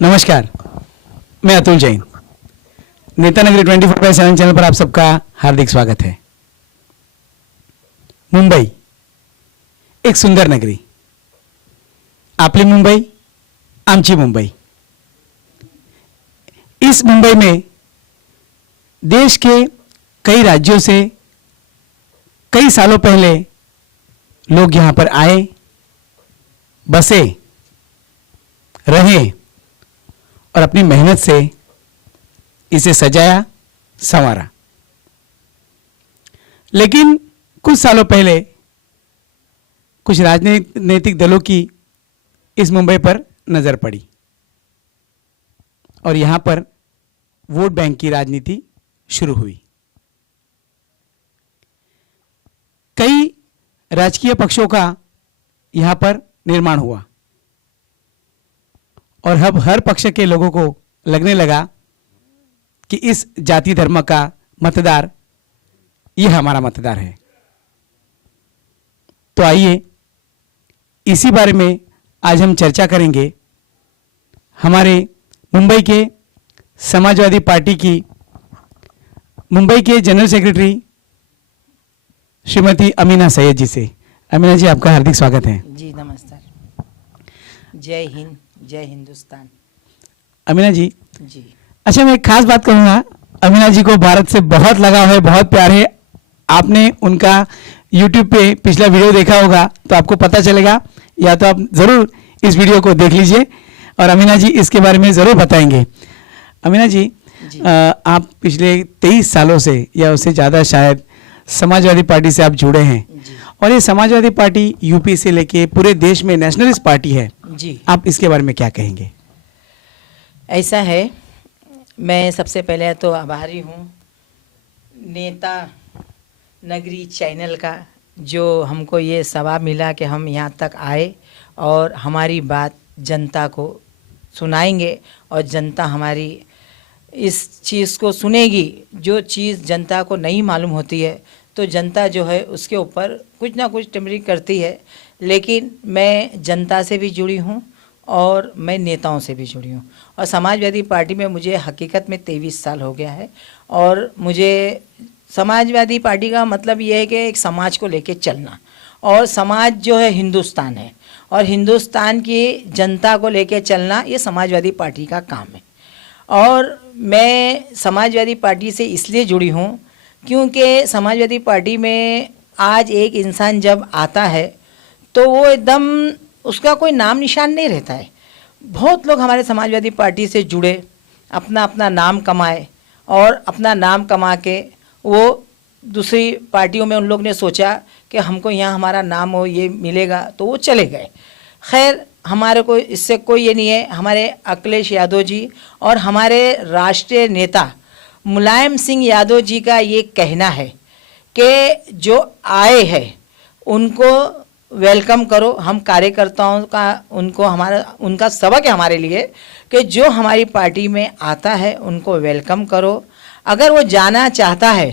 नमस्कार, मैं अतुल जैन। नेता नगरी 24/7 चैनल पर आप सबका हार्दिक स्वागत है। मुंबई एक सुंदर नगरी, आपली मुंबई, आमची मुंबई। इस मुंबई में देश के कई राज्यों से कई सालों पहले लोग यहां पर आए, बसे, रहे और अपनी मेहनत से इसे सजाया, संवारा। लेकिन कुछ सालों पहले कुछ राजनीतिक दलों की इस मुंबई पर नजर पड़ी और यहां पर वोट बैंक की राजनीति शुरू हुई। कई राजकीय पक्षों का यहां पर निर्माण हुआ और अब हर पक्ष के लोगों को लगने लगा कि इस जाति धर्म का मतदार यह हमारा मतदार है। तो आइए इसी बारे में आज हम चर्चा करेंगे। हमारे मुंबई के समाजवादी पार्टी की मुंबई के जनरल सेक्रेटरी श्रीमती अमीना सैयद जी से। अमीना जी, आपका हार्दिक स्वागत है। जी नमस्कार। जय हिंद, जय हिंदुस्तान। अमीना जी, जी मैं एक खास बात कहूँगा, अमीना जी को भारत से बहुत लगाव है, बहुत प्यार है। आपने उनका YouTube पे पिछला वीडियो देखा होगा तो आपको पता चलेगा, या तो आप ज़रूर इस वीडियो को देख लीजिए और अमीना जी इसके बारे में ज़रूर बताएंगे। अमीना जी, आप पिछले 23 सालों से या उससे ज़्यादा शायद समाजवादी पार्टी से आप जुड़े हैं और ये समाजवादी पार्टी यूपी से लेके पूरे देश में नेशनलिस्ट पार्टी है जी। आप इसके बारे में क्या कहेंगे? ऐसा है, मैं सबसे पहले तो आभारी हूँ नेता नगरी चैनल का, जो हमको ये सवाब मिला कि हम यहाँ तक आए और हमारी बात जनता को सुनाएंगे और जनता हमारी इस चीज़ को सुनेगी। जो चीज़ जनता को नहीं मालूम होती है तो जनता जो है उसके ऊपर कुछ ना कुछ टिप्पणी करती है। लेकिन मैं जनता से भी जुड़ी हूँ और मैं नेताओं से भी जुड़ी हूँ और समाजवादी पार्टी में मुझे हकीकत में 23 साल हो गया है। और मुझे समाजवादी पार्टी का मतलब ये है कि एक समाज को लेके चलना, और समाज जो है हिंदुस्तान है और हिंदुस्तान की जनता को लेके चलना ये समाजवादी पार्टी का काम है। और मैं समाजवादी पार्टी से इसलिए जुड़ी हूँ क्योंकि समाजवादी पार्टी में आज एक इंसान जब आता है तो वो एकदम उसका कोई नाम निशान नहीं रहता है। बहुत लोग हमारे समाजवादी पार्टी से जुड़े, अपना अपना नाम कमाए और अपना नाम कमा के वो दूसरी पार्टियों में उन लोग ने सोचा कि हमको यहाँ हमारा नाम हो, ये मिलेगा, तो वो चले गए। खैर, हमारे को इससे कोई ये नहीं है। हमारे अखिलेश यादव जी और हमारे राष्ट्रीय नेता मुलायम सिंह यादव जी का ये कहना है कि जो आए हैं उनको वेलकम करो। हम कार्यकर्ताओं का उनका सबक है हमारे लिए कि जो हमारी पार्टी में आता है उनको वेलकम करो। अगर वो जाना चाहता है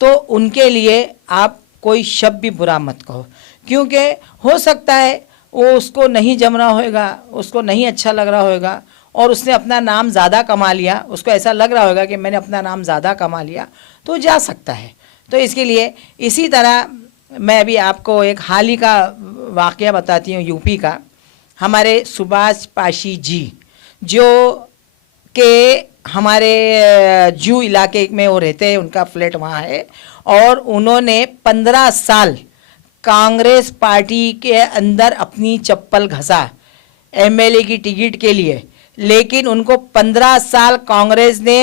तो उनके लिए आप कोई शब्द भी बुरा मत कहो, क्योंकि हो सकता है वो उसको नहीं जम रहा होगा, उसको नहीं अच्छा लग रहा होगा और उसने अपना नाम ज़्यादा कमा लिया, उसको ऐसा लग रहा होगा कि मैंने अपना नाम ज़्यादा कमा लिया, तो जा सकता है। तो इसके लिए इसी तरह मैं अभी आपको एक हाल ही का वाक़या बताती हूँ यूपी का। हमारे सुभाष पाशी जी जो के हमारे जू इलाके में वो रहते हैं, उनका फ्लैट वहाँ है और उन्होंने 15 साल कांग्रेस पार्टी के अंदर अपनी चप्पल घसा एमएलए की टिकट के लिए। लेकिन उनको 15 साल कांग्रेस ने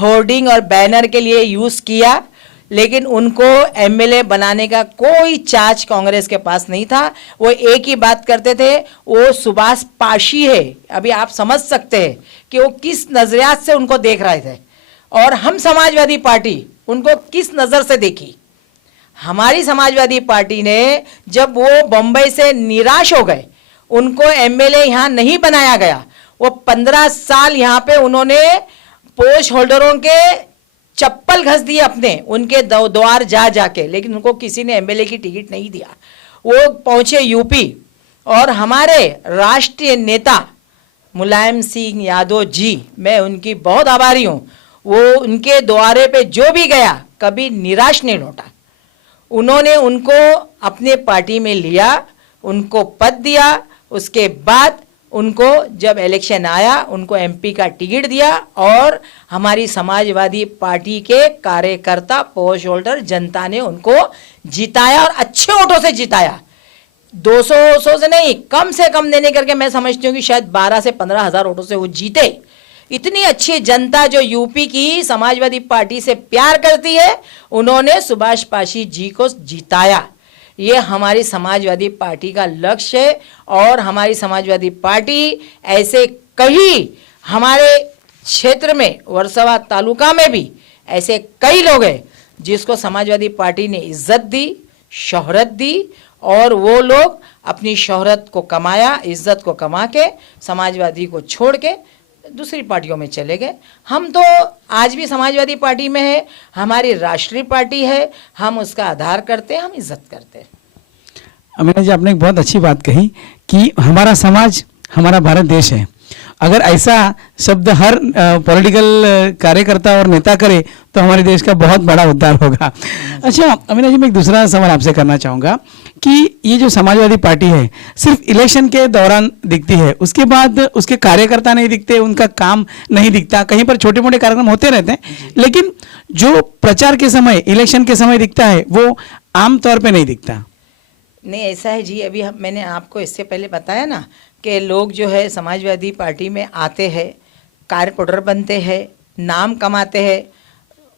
होर्डिंग और बैनर के लिए यूज़ किया, लेकिन उनको एमएलए बनाने का कोई चार्ज कांग्रेस के पास नहीं था। वो एक ही बात करते थे, वो सुभाष पाशी है। अभी आप समझ सकते हैं कि वो किस नजरियात से उनको देख रहे थे और हम समाजवादी पार्टी उनको किस नज़र से देखी। हमारी समाजवादी पार्टी ने जब वो बम्बई से निराश हो गए, उनको एमएलए यहाँ नहीं बनाया गया, वो 15 साल यहाँ पे उन्होंने पोस्ट होल्डरों के चप्पल घस दिए अपने, उनके द्वार जा जाके, लेकिन उनको किसी ने एमएलए की टिकट नहीं दिया। वो पहुंचे यूपी और हमारे राष्ट्रीय नेता मुलायम सिंह यादव जी, मैं उनकी बहुत आभारी हूँ। वो उनके द्वारे पे जो भी गया कभी निराश नहीं लौटा। उन्होंने उनको अपने पार्टी में लिया, उनको पद दिया, उसके बाद उनको जब इलेक्शन आया उनको एमपी का टिकट दिया और हमारी समाजवादी पार्टी के कार्यकर्ता पोस्ट होल्डर जनता ने उनको जिताया और अच्छे वोटों से जिताया। 200 से नहीं, कम से कम देने करके मैं समझती हूँ कि शायद 12 से 15 हज़ार वोटों से वो जीते। इतनी अच्छी जनता जो यूपी की समाजवादी पार्टी से प्यार करती है, उन्होंने सुभाष पाशी जी को जिताया। ये हमारी समाजवादी पार्टी का लक्ष्य है और हमारी समाजवादी पार्टी ऐसे कई हमारे क्षेत्र में वर्सोवा तालुका में भी ऐसे कई लोग हैं जिसको समाजवादी पार्टी ने इज्जत दी, शोहरत दी और वो लोग अपनी शोहरत को कमाया, इज्जत को कमा के समाजवादी को छोड़ के दूसरी पार्टियों में चले गए। हम तो आज भी समाजवादी पार्टी में है, हमारी राष्ट्रीय पार्टी है, हम उसका आधार करते हैं, हम इज्जत करते हैं। अमीना जी, आपने एक बहुत अच्छी बात कही कि हमारा समाज हमारा भारत देश है। अगर ऐसा शब्द हर पॉलिटिकल कार्यकर्ता और नेता करे तो हमारे देश का बहुत बड़ा उद्धार होगा। अच्छा अमीना जी, मैं एक दूसरा सवाल आपसे करना चाहूँगा कि ये जो समाजवादी पार्टी है सिर्फ इलेक्शन के दौरान दिखती है, उसके बाद उसके कार्यकर्ता नहीं दिखते, उनका काम नहीं दिखता, कहीं पर छोटे मोटे कार्यक्रम होते रहते हैं, लेकिन जो प्रचार के समय इलेक्शन के समय दिखता है वो आम तौर पर नहीं दिखता। नहीं, ऐसा है जी। अभी मैंने आपको इससे पहले बताया ना कि लोग जो है समाजवादी पार्टी में आते हैं, कारपोरेटर बनते हैं, नाम कमाते हैं,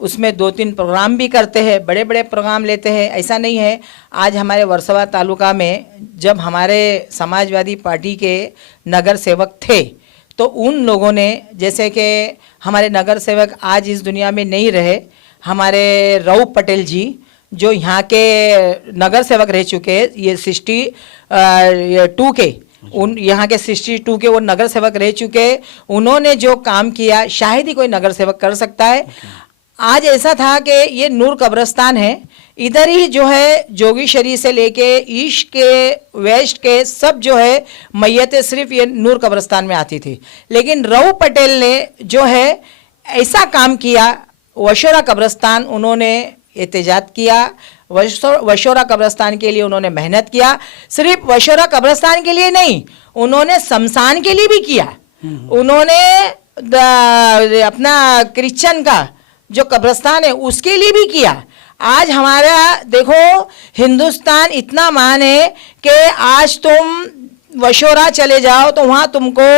उसमें 2-3 प्रोग्राम भी करते हैं, बड़े बड़े प्रोग्राम लेते हैं। ऐसा नहीं है। आज हमारे वर्सोवा तालुका में जब हमारे समाजवादी पार्टी के नगर सेवक थे तो उन लोगों ने, जैसे कि हमारे नगर सेवक आज इस दुनिया में नहीं रहे, हमारे रऊफ पटेल जी जो यहाँ के नगर सेवक रह चुके हैं, ये 62 के उन यहाँ के 62 के वो नगर सेवक रह चुके हैं। उन्होंने जो काम किया शायद ही कोई नगर सेवक कर सकता है। आज ऐसा था कि ये नूर कब्रिस्तान है, इधर ही जो है जोगीशरी से लेके ईस्ट के वेस्ट के सब जो है मैयतें सिर्फ ये नूर कब्रिस्तान में आती थी। लेकिन रऊफ पटेल ने जो है ऐसा काम किया, वशोरा कब्रिस्तान उन्होंने एहतजाज किया, वशोरा कब्रिस्तान के लिए उन्होंने मेहनत किया। सिर्फ वशोरा कब्रिस्तान के लिए नहीं, उन्होंने शमशान के लिए भी किया। उन्होंने अपना क्रिश्चियन का जो कब्रिस्तान है उसके लिए भी किया। आज हमारा देखो हिंदुस्तान इतना महान है कि आज तुम वशोरा चले जाओ तो वहाँ तुमको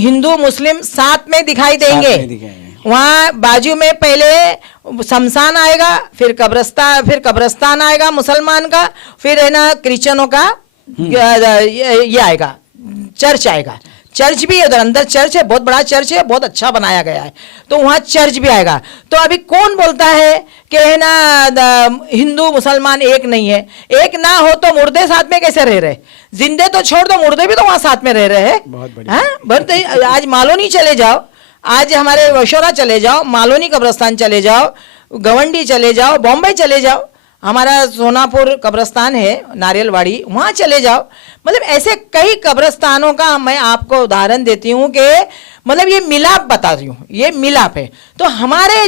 हिंदू मुस्लिम साथ में दिखाई देंगे। वहाँ बाजू में पहले शमशान आएगा, फिर कब्रिस्तान आएगा मुसलमान का, फिर है ना क्रिश्चियनों का ये आएगा, चर्च आएगा। चर्च भी है उधर, अंदर चर्च है, बहुत बड़ा चर्च है, बहुत अच्छा बनाया गया है, तो वहाँ चर्च भी आएगा। तो अभी कौन बोलता है कि है ना हिंदू मुसलमान एक नहीं है? एक ना हो तो मुर्दे साथ में कैसे रह रहे? जिंदे तो छोड़ दो, मुर्दे भी तो वहाँ साथ में रह रहे हैं। आज मालोनी चले जाओ, आज हमारे वशोरा चले जाओ, मालोनी कब्रिस्तान चले जाओ, गवंडी चले जाओ, बॉम्बे चले जाओ, हमारा सोनापुर कब्रिस्तान है नारियलवाड़ी, वहाँ चले जाओ। मतलब ऐसे कई कब्रिस्तानों का मैं आपको उदाहरण देती हूँ कि मतलब ये मिलाप बता रही हूँ, ये मिलाप है। तो हमारे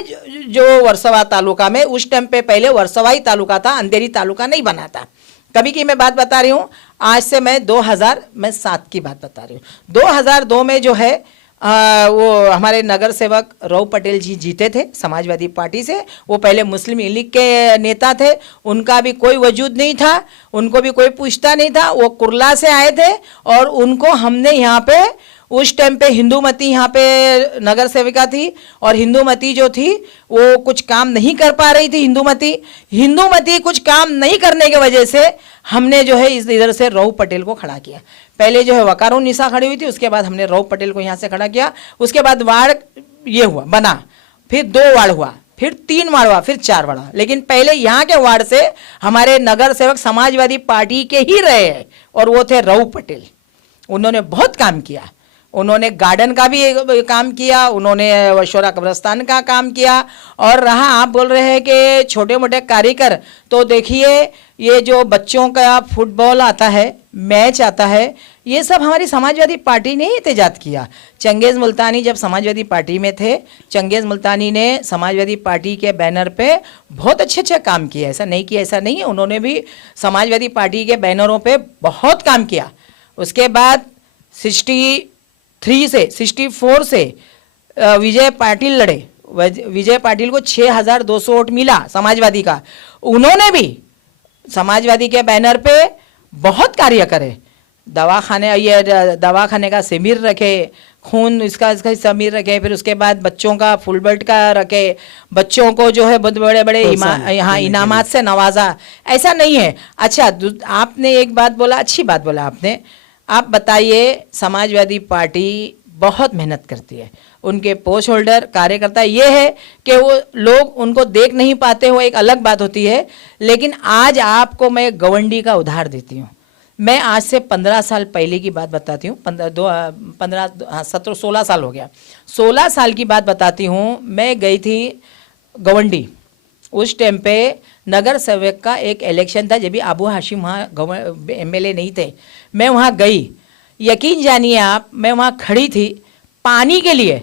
जो वर्सोवा तालुका में उस टाइम पे पहले वर्सोवाई तालुका था, अंधेरी तालुका नहीं बना था। कभी की मैं बात बता रही हूँ, आज से मैं 2007 की बात बता रही हूँ। 2002 में जो है वो हमारे नगर सेवक रऊफ पटेल जी जीते थे समाजवादी पार्टी से। वो पहले मुस्लिम लीग के नेता थे, उनका भी कोई वजूद नहीं था, उनको भी कोई पूछता नहीं था। वो कुरला से आए थे और उनको हमने यहाँ पे उस टाइम पे हिंदूमती यहाँ पे नगर सेविका थी और हिंदूमती जो थी वो कुछ काम नहीं कर पा रही थी। हिंदूमती कुछ काम नहीं करने की वजह से हमने जो है इधर से रऊफ पटेल को खड़ा किया। पहले जो है वकारुन निसा खड़ी हुई थी, उसके बाद हमने रऊफ पटेल को यहाँ से खड़ा किया। उसके बाद वार्ड ये हुआ बना, फिर 2 वार्ड हुआ, फिर 3 वार्ड हुआ, फिर 4 वार्ड हुआ। लेकिन पहले यहाँ के वार्ड से हमारे नगर सेवक समाजवादी पार्टी के ही रहे हैं और वो थे रऊफ पटेल। उन्होंने बहुत काम किया, उन्होंने गार्डन का भी काम किया, उन्होंने शोरा कब्रस्तान का काम किया। और रहा आप बोल रहे हैं कि छोटे मोटे कारीगर, तो देखिए ये जो बच्चों का फुटबॉल आता है, मैच आता है, ये सब हमारी समाजवादी पार्टी ने ही इत्तेजाद किया। चंगेज़ मुल्तानी जब समाजवादी पार्टी में थे, चंगेज़ मुल्तानी ने समाजवादी पार्टी के बैनर पे बहुत अच्छे अच्छे काम किए, ऐसा नहीं किया ऐसा नहीं है, उन्होंने भी समाजवादी पार्टी के बैनरों पे बहुत काम किया। उसके बाद 63 से 64 से विजय पाटिल लड़े, विजय पाटिल को 6200 वोट मिला समाजवादी का। उन्होंने भी समाजवादी के बैनर पे बहुत कार्य करे, दवाखाने का शिविर रखे, खून इसका शिविर रखे, फिर उसके बाद बच्चों का फुल ब्लड का रखे, बच्चों को जो है बहुत बड़े बड़े यहाँ इनामात से नवाजा। ऐसा नहीं है। अच्छा, आपने एक बात बोला, अच्छी बात बोला आपने। आप बताइए, समाजवादी पार्टी बहुत मेहनत करती है, उनके पोस्ट होल्डर कार्यकर्ता ये है कि वो लोग उनको देख नहीं पाते हो, एक अलग बात होती है। लेकिन आज आपको मैं गवंडी का उदाहरण देती हूँ। मैं आज से 15 साल पहले की बात बताती हूँ, 16 साल हो गया, 16 साल की बात बताती हूँ। मैं गई थी गवंडी, उस टाइम पे नगर सेवक का एक इलेक्शन था, जब भी अबू हाशिम वहाँ MLA नहीं थे। मैं वहाँ गई, यकीन जानिए आप, मैं वहाँ खड़ी थी पानी के लिए।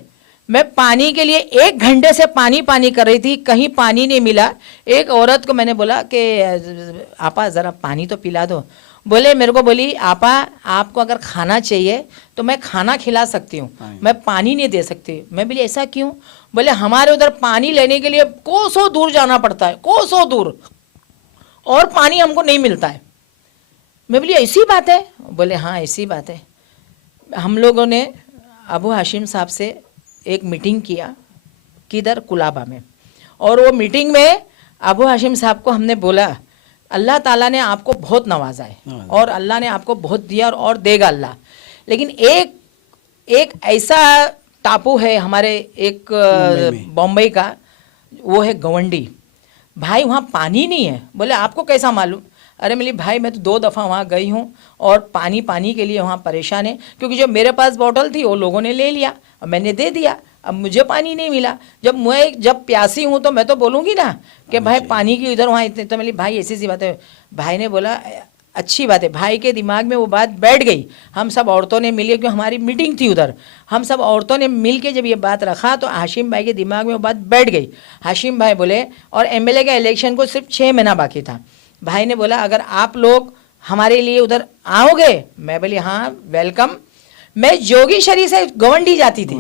मैं पानी के लिए 1 घंटे से पानी कर रही थी, कहीं पानी नहीं मिला। एक औरत को मैंने बोला कि आपा ज़रा पानी तो पिला दो। बोले मेरे को, बोली आपा आपको अगर खाना चाहिए तो मैं खाना खिला सकती हूँ, मैं पानी नहीं दे सकती। मैं बोली ऐसा क्यों? बोले हमारे उधर पानी लेने के लिए कोसों दूर जाना पड़ता है, कोसों दूर, और पानी हमको नहीं मिलता है। मैं बोली ऐसी बात है? बोले हाँ ऐसी बात है। हम लोगों ने अबू हाशिम साहब से एक मीटिंग किया, किधर, कुलाबा में। और वो मीटिंग में अबू हाशिम साहब को हमने बोला, अल्लाह ताला ने आपको बहुत नवाजा है और अल्लाह ने आपको बहुत दिया और देगा अल्लाह, लेकिन एक ऐसा टापू है हमारे एक बॉम्बे का, वो है गवंडी। भाई वहाँ पानी नहीं है। बोले आपको कैसा मालूम? अरे मेरी भाई मैं तो 2 दफ़ा वहाँ गई हूँ और पानी के लिए वहाँ परेशान है, क्योंकि जो मेरे पास बोतल थी वो लोगों ने ले लिया और मैंने दे दिया, अब मुझे पानी नहीं मिला। जब प्यासी हूँ तो मैं तो बोलूँगी ना कि भाई पानी की इधर वहाँ इतने, तो मेरी भाई ऐसी सी बात है। भाई ने बोला अच्छी बात है। भाई के दिमाग में वो बात बैठ गई। हम सब औरतों ने मिल के, क्योंकि हमारी मीटिंग थी उधर, हम सब औरतों ने मिल के जब ये बात रखा तो हाशिम भाई के दिमाग में वो बात बैठ गई। हाशिम भाई बोले, और MLA का इलेक्शन को सिर्फ 6 महीना बाकी था। भाई ने बोला अगर आप लोग हमारे लिए उधर आओगे? मैं बोली हाँ वेलकम। मैं जोगीशरी से गवंडी जाती थी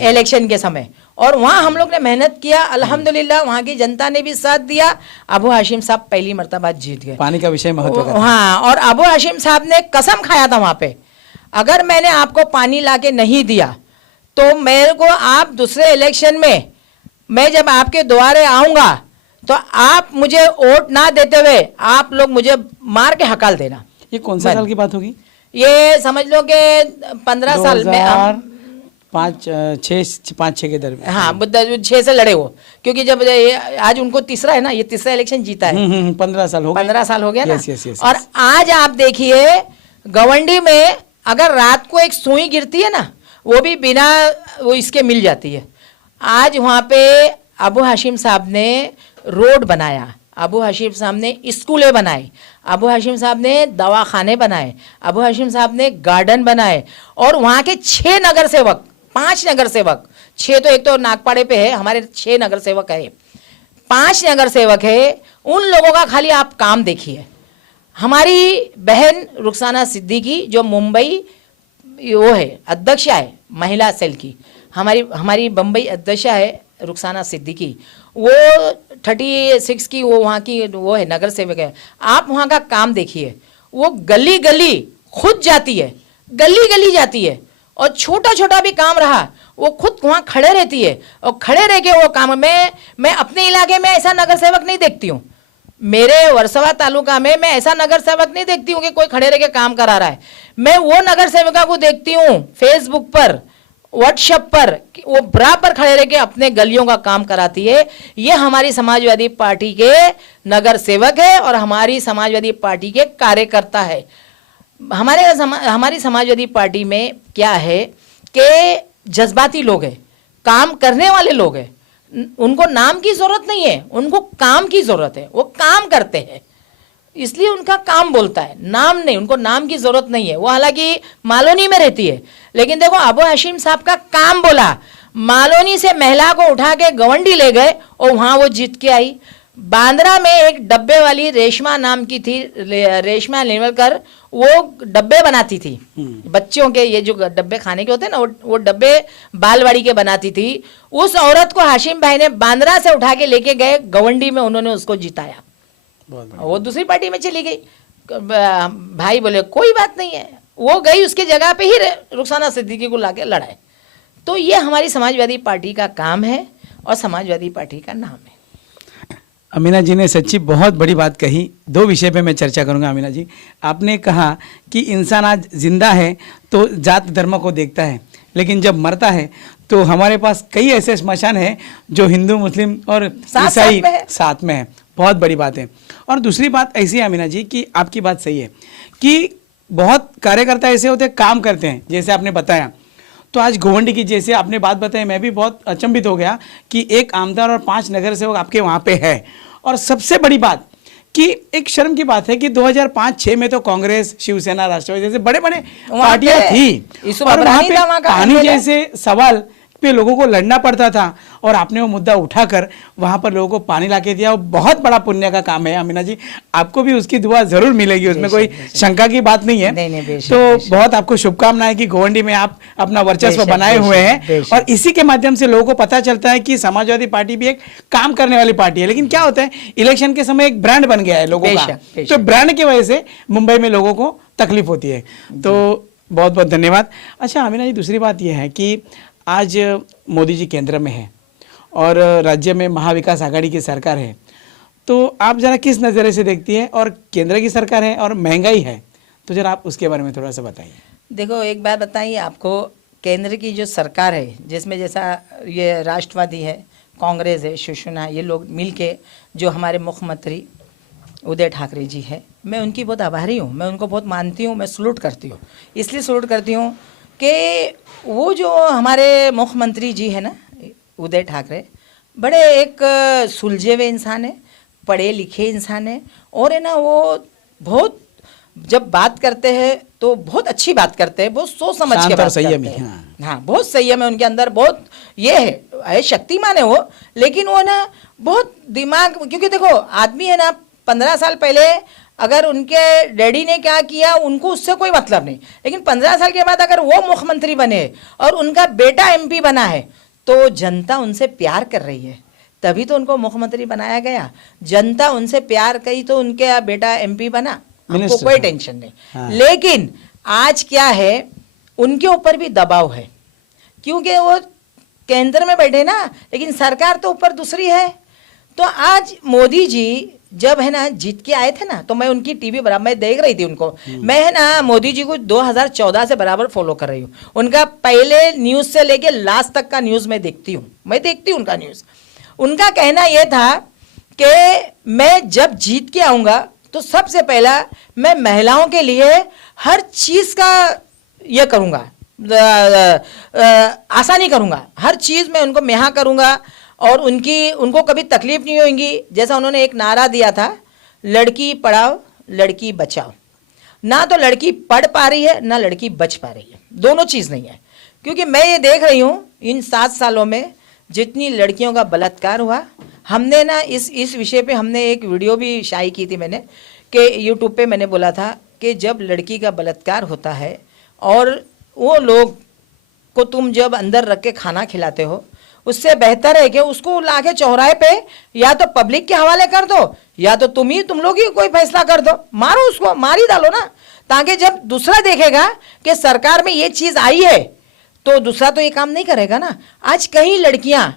इलेक्शन के समय, और वहाँ हम लोग ने मेहनत किया। अल्हम्दुलिल्लाह वहाँ की जनता ने भी साथ दिया। अबू हाशिम साहब पहली मर्तबा जीत गए। पानी का विषय महत्व का। हाँ, और अबू हाशिम साहब ने कसम खाया था वहाँ पे, अगर मैंने आपको पानी लाके नहीं दिया तो मेरे को आप दूसरे इलेक्शन में, मैं जब आपके द्वारे आऊँगा तो आप मुझे वोट ना देते हुए आप लोग मुझे मार के हकाल देना। ये कौन सा साल की बात होगी? ये समझ लो कि 15 साल में, 5-6 के दरमियान। हाँ 6 से लड़े वो, क्योंकि जब आज उनको तीसरा है ना, ये तीसरा इलेक्शन जीता है। 15 साल हो गए। 15 साल हो गया ना। yes. और आज आप देखिए गवंडी में अगर रात को एक सुई गिरती है ना, वो भी बिना वो इसके मिल जाती है। आज वहाँ पे अबू हाशिम साहब ने रोड बनाया, अबू हाशिम साहब ने स्कूलें बनाई, अबू हाशिम साहब ने दवाखाने बनाए, अबू हाशिम साहब ने गार्डन बनाए। और वहाँ के 6 नगर सेवक, 5 नगर सेवक, 6 तो एक तो नागपाड़े पे है, हमारे 6 नगर सेवक है, 5 नगर सेवक है। उन लोगों का खाली आप काम देखिए। हमारी बहन रुखसाना सिद्दीकी जो मुंबई वो है अध्यक्षा है महिला सेल की, हमारी बम्बई अध्यक्षा है रुखसाना सिद्दीकी, वो 36 की वो वहाँ की वो है नगर सेवक है। आप वहाँ का काम देखिए, वो गली गली खुद जाती है, गली गली जाती है, और छोटा छोटा भी काम रहा वो खुद वहाँ खड़े रहती है और खड़े रह के वो काम। मैं अपने इलाके में ऐसा नगर सेवक नहीं देखती हूँ, मेरे वर्सोवा तालुका में मैं ऐसा नगर सेवक नहीं देखती हूँ कि कोई खड़े रह के काम करा रहा है। मैं वो नगर सेविका को देखती हूँ फेसबुक पर, व्हाट्सएप पर, वो बराबर खड़े रह के अपने गलियों का काम कराती है। ये हमारी समाजवादी पार्टी के नगर सेवक है और हमारी समाजवादी पार्टी के कार्यकर्ता है। हमारी समाजवादी पार्टी में क्या है कि जज्बाती लोग हैं, काम करने वाले लोग हैं, उनको नाम की जरूरत नहीं है, उनको काम की जरूरत है, वो काम करते हैं इसलिए उनका काम बोलता है, नाम नहीं, उनको नाम की जरूरत नहीं है। वो हालांकि मालोनी में रहती है, लेकिन देखो अबू हाशिम साहब का काम बोला, मालोनी से महिला को उठा के गवंडी ले गए और वहां वो जीत के आई। बांद्रा में एक डब्बे वाली रेशमा नाम की थी, रेशमा लेवलकर, वो डब्बे बनाती थी बच्चों के, ये जो डब्बे खाने के होते हैं ना, वो डब्बे बालवाड़ी के बनाती थी। उस औरत को हाशिम भाई ने बांद्रा से उठा के लेके गए, गवंडी में उन्होंने उसको जिताया। वो दूसरी पार्टी में चली गई। भाई बोले कोई बात नहीं है, वो गई, उसके जगह पे ही रुखसाना सिद्दीकी को लाके लड़ाए। तो ये हमारी समाजवादी पार्टी का काम है और समाजवादी पार्टी का नाम है। अमीना जी ने सच्ची बहुत बड़ी बात कही। दो विषय पे मैं चर्चा करूंगा। अमीना जी, आपने कहा कि इंसान आज जिंदा है तो जात धर्म को देखता है, लेकिन जब मरता है तो हमारे पास कई ऐसे स्मशान हैं जो हिंदू, मुस्लिम और ईसाई साथ में है। बहुत बड़ी बात है। और दूसरी बात ऐसी है अमीना जी कि आपकी बात सही है कि बहुत कार्यकर्ता ऐसे होते हैं, काम करते हैं, जैसे आपने बताया। तो आज गोवंडी की जैसे आपने बात बताई, मैं भी बहुत अचंभित हो गया कि एक आमदार और 5 नगर सेवक आपके वहाँ पे है। और सबसे बड़ी बात कि एक शर्म की बात है कि 2005-6 में तो कांग्रेस, शिवसेना, राष्ट्रवादी जैसे बड़े बड़े पार्टियां थी और वहाँ पे पानी जैसे सवाल पे लोगों को लड़ना पड़ता था, और आपने वो मुद्दा उठाकर वहां पर लोगों को पानी लाके दिया। वो बहुत बड़ा पुण्य का काम है अमीना जी, आपको भी उसकी दुआ जरूर मिलेगी, उसमें कोई शंका की बात नहीं है। तो बहुत आपको शुभकामनाएं कि गोवंडी में आप अपना वर्चस्व बनाए हुए हैं, और इसी के माध्यम से लोगों को पता चलता है कि समाजवादी पार्टी भी एक काम करने वाली पार्टी है। लेकिन क्या होता है, इलेक्शन के समय एक ब्रांड बन गया है लोगों का, तो ब्रांड की वजह से मुंबई में लोगों को तकलीफ होती है। तो बहुत बहुत धन्यवाद। अच्छा अमीना जी, दूसरी बात यह है कि आज मोदी जी केंद्र में है और राज्य में महाविकास आघाड़ी की सरकार है, तो आप जरा किस नज़रिए से देखती है? और केंद्र की सरकार है और महंगाई है, तो जरा आप उसके बारे में थोड़ा सा बताइए। देखो एक बात बताइए आपको, केंद्र की जो सरकार है, जिसमें जैसा ये राष्ट्रवादी है, कांग्रेस है, शिवसेना, ये लोग मिलके जो हमारे मुख्यमंत्री उदय ठाकरे जी है, मैं उनकी बहुत आभारी हूँ, मैं उनको बहुत मानती हूँ, मैं सलूट करती हूँ। इसलिए सलूट करती हूँ कि वो जो हमारे मुख्यमंत्री जी है ना, उदय ठाकरे, बड़े एक सुलझे हुए इंसान है, पढ़े लिखे इंसान है, और है ना वो बहुत जब बात करते हैं तो बहुत अच्छी बात करते हैं, बहुत सोच समझ के बात करते हैं। हाँ, बहुत संयम है उनके अंदर, बहुत ये है शक्तिमान है वो, लेकिन वो ना बहुत दिमाग, क्योंकि देखो आदमी है ना 15 साल पहले अगर उनके डैडी ने क्या किया उनको उससे कोई मतलब नहीं, लेकिन 15 साल के बाद अगर वो मुख्यमंत्री बने और उनका बेटा MP बना है तो जनता उनसे प्यार कर रही है, तभी तो उनको मुख्यमंत्री बनाया गया। जनता उनसे प्यार करी तो उनके बेटा MP बना, हमको कोई टेंशन नहीं। हाँ। लेकिन आज क्या है, उनके ऊपर भी दबाव है, क्योंकि वो केंद्र में बैठे ना, लेकिन सरकार तो ऊपर दूसरी है। तो आज मोदी जी जब है ना जीत के आए थे ना, तो मैं उनकी टीवी बराबर मैं देख रही थी उनको, मैं है ना मोदी जी को 2014 से बराबर फॉलो कर रही हूँ। उनका पहले न्यूज से लेके लास्ट तक का न्यूज मैं देखती हूँ, उनका न्यूज। उनका कहना यह था कि मैं जब जीत के आऊंगा तो सबसे पहला मैं महिलाओं के लिए हर चीज का ये करूंगा, आसानी करूंगा, हर चीज में उनको मेहा करूंगा और उनको कभी तकलीफ नहीं होगी। जैसा उन्होंने एक नारा दिया था, लड़की पढ़ाओ लड़की बचाओ। ना तो लड़की पढ़ पा रही है ना लड़की बच पा रही है, दोनों चीज़ नहीं है। क्योंकि मैं ये देख रही हूँ इन 7 सालों में जितनी लड़कियों का बलात्कार हुआ, हमने ना इस विषय पे हमने एक वीडियो भी शाये की थी मैंने, कि यूट्यूब पे मैंने बोला था कि जब लड़की का बलात्कार होता है और वो लोग को तुम जब अंदर रख के खाना खिलाते हो, उससे बेहतर है कि उसको लाके चौराहे पे या तो पब्लिक के हवाले कर दो या तो तुम लोग ही कोई फैसला कर दो, मारो उसको, मार ही डालो ना, ताकि जब दूसरा देखेगा कि सरकार में ये चीज़ आई है तो दूसरा तो ये काम नहीं करेगा ना। आज कई लड़कियां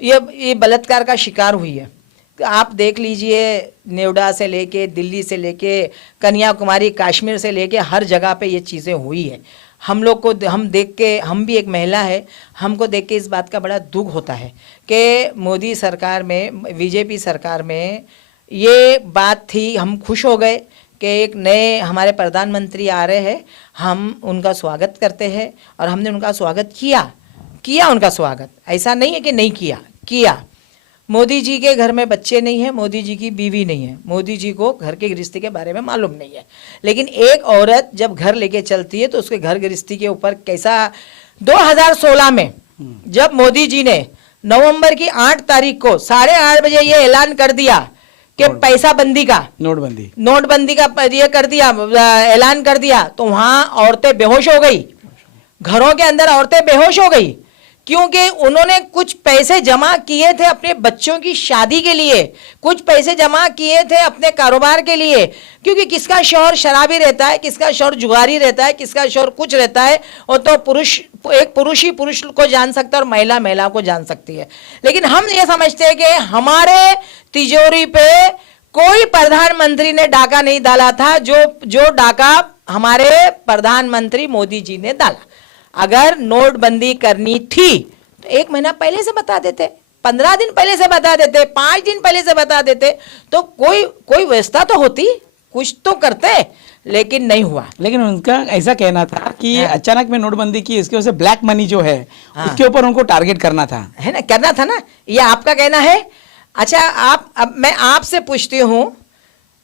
ये बलात्कार का शिकार हुई है, आप देख लीजिए, नोएडा से लेके दिल्ली से लेके कन्याकुमारी, कश्मीर से लेके हर जगह पे ये चीज़ें हुई है। हम लोग को हम देख के, हम भी एक महिला है, हमको देख के इस बात का बड़ा दुख होता है कि मोदी सरकार में, बीजेपी सरकार में ये बात थी, हम खुश हो गए कि एक नए हमारे प्रधानमंत्री आ रहे हैं, हम उनका स्वागत करते हैं और हमने उनका स्वागत किया उनका स्वागत, ऐसा नहीं है कि नहीं किया। मोदी जी के घर में बच्चे नहीं हैं, मोदी जी की बीवी नहीं है, मोदी जी को घर के गृहस्थी के बारे में मालूम नहीं है, लेकिन एक औरत जब घर लेके चलती है तो उसके घर गृहस्थी के ऊपर कैसा 2016 में जब मोदी जी ने नवंबर की 8 तारीख को 8:30 बजे ये ऐलान कर दिया कि पैसा बंदी का, नोटबंदी का ये कर दिया, ऐलान कर दिया, तो वहां औरतें बेहोश हो गई, घरों के अंदर औरतें बेहोश हो गई, क्योंकि उन्होंने कुछ पैसे जमा किए थे अपने बच्चों की शादी के लिए, कुछ पैसे जमा किए थे अपने कारोबार के लिए, क्योंकि किसका शौहर शराबी रहता है, किसका शौहर जुगारी रहता है, किसका शौहर कुछ रहता है, वो तो एक पुरुष ही पुरुष को जान सकता है और महिला महिला को जान सकती है। लेकिन हम ये समझते हैं कि हमारे तिजोरी पे कोई प्रधानमंत्री ने डाका नहीं डाला था, जो डाका हमारे प्रधानमंत्री मोदी जी ने डाला। अगर नोटबंदी करनी थी तो 1 महीना पहले से बता देते, 15 दिन पहले से बता देते, 5 दिन पहले से बता देते, तो कोई व्यवस्था तो होती, कुछ तो करते, लेकिन नहीं हुआ। लेकिन उनका ऐसा कहना था कि अचानक में नोटबंदी की, इसके वजह से ब्लैक मनी जो है उसके ऊपर उनको टारगेट करना था, है ना, करना था ना, ये आपका कहना है। अच्छा, अब मैं आपसे पूछती हूँ,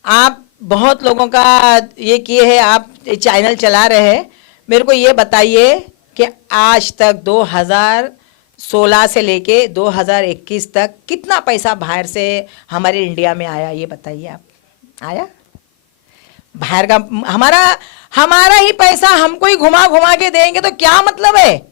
आप बहुत लोगों का ये किए हैं, आप चैनल चला रहे हैं, मेरे को ये बताइए कि आज तक 2016 से लेके 2021 तक कितना पैसा बाहर से हमारे इंडिया में आया, ये बताइए आप। आया बाहर का हमारा ही पैसा हमको ही घुमा घुमा के देंगे तो क्या मतलब है?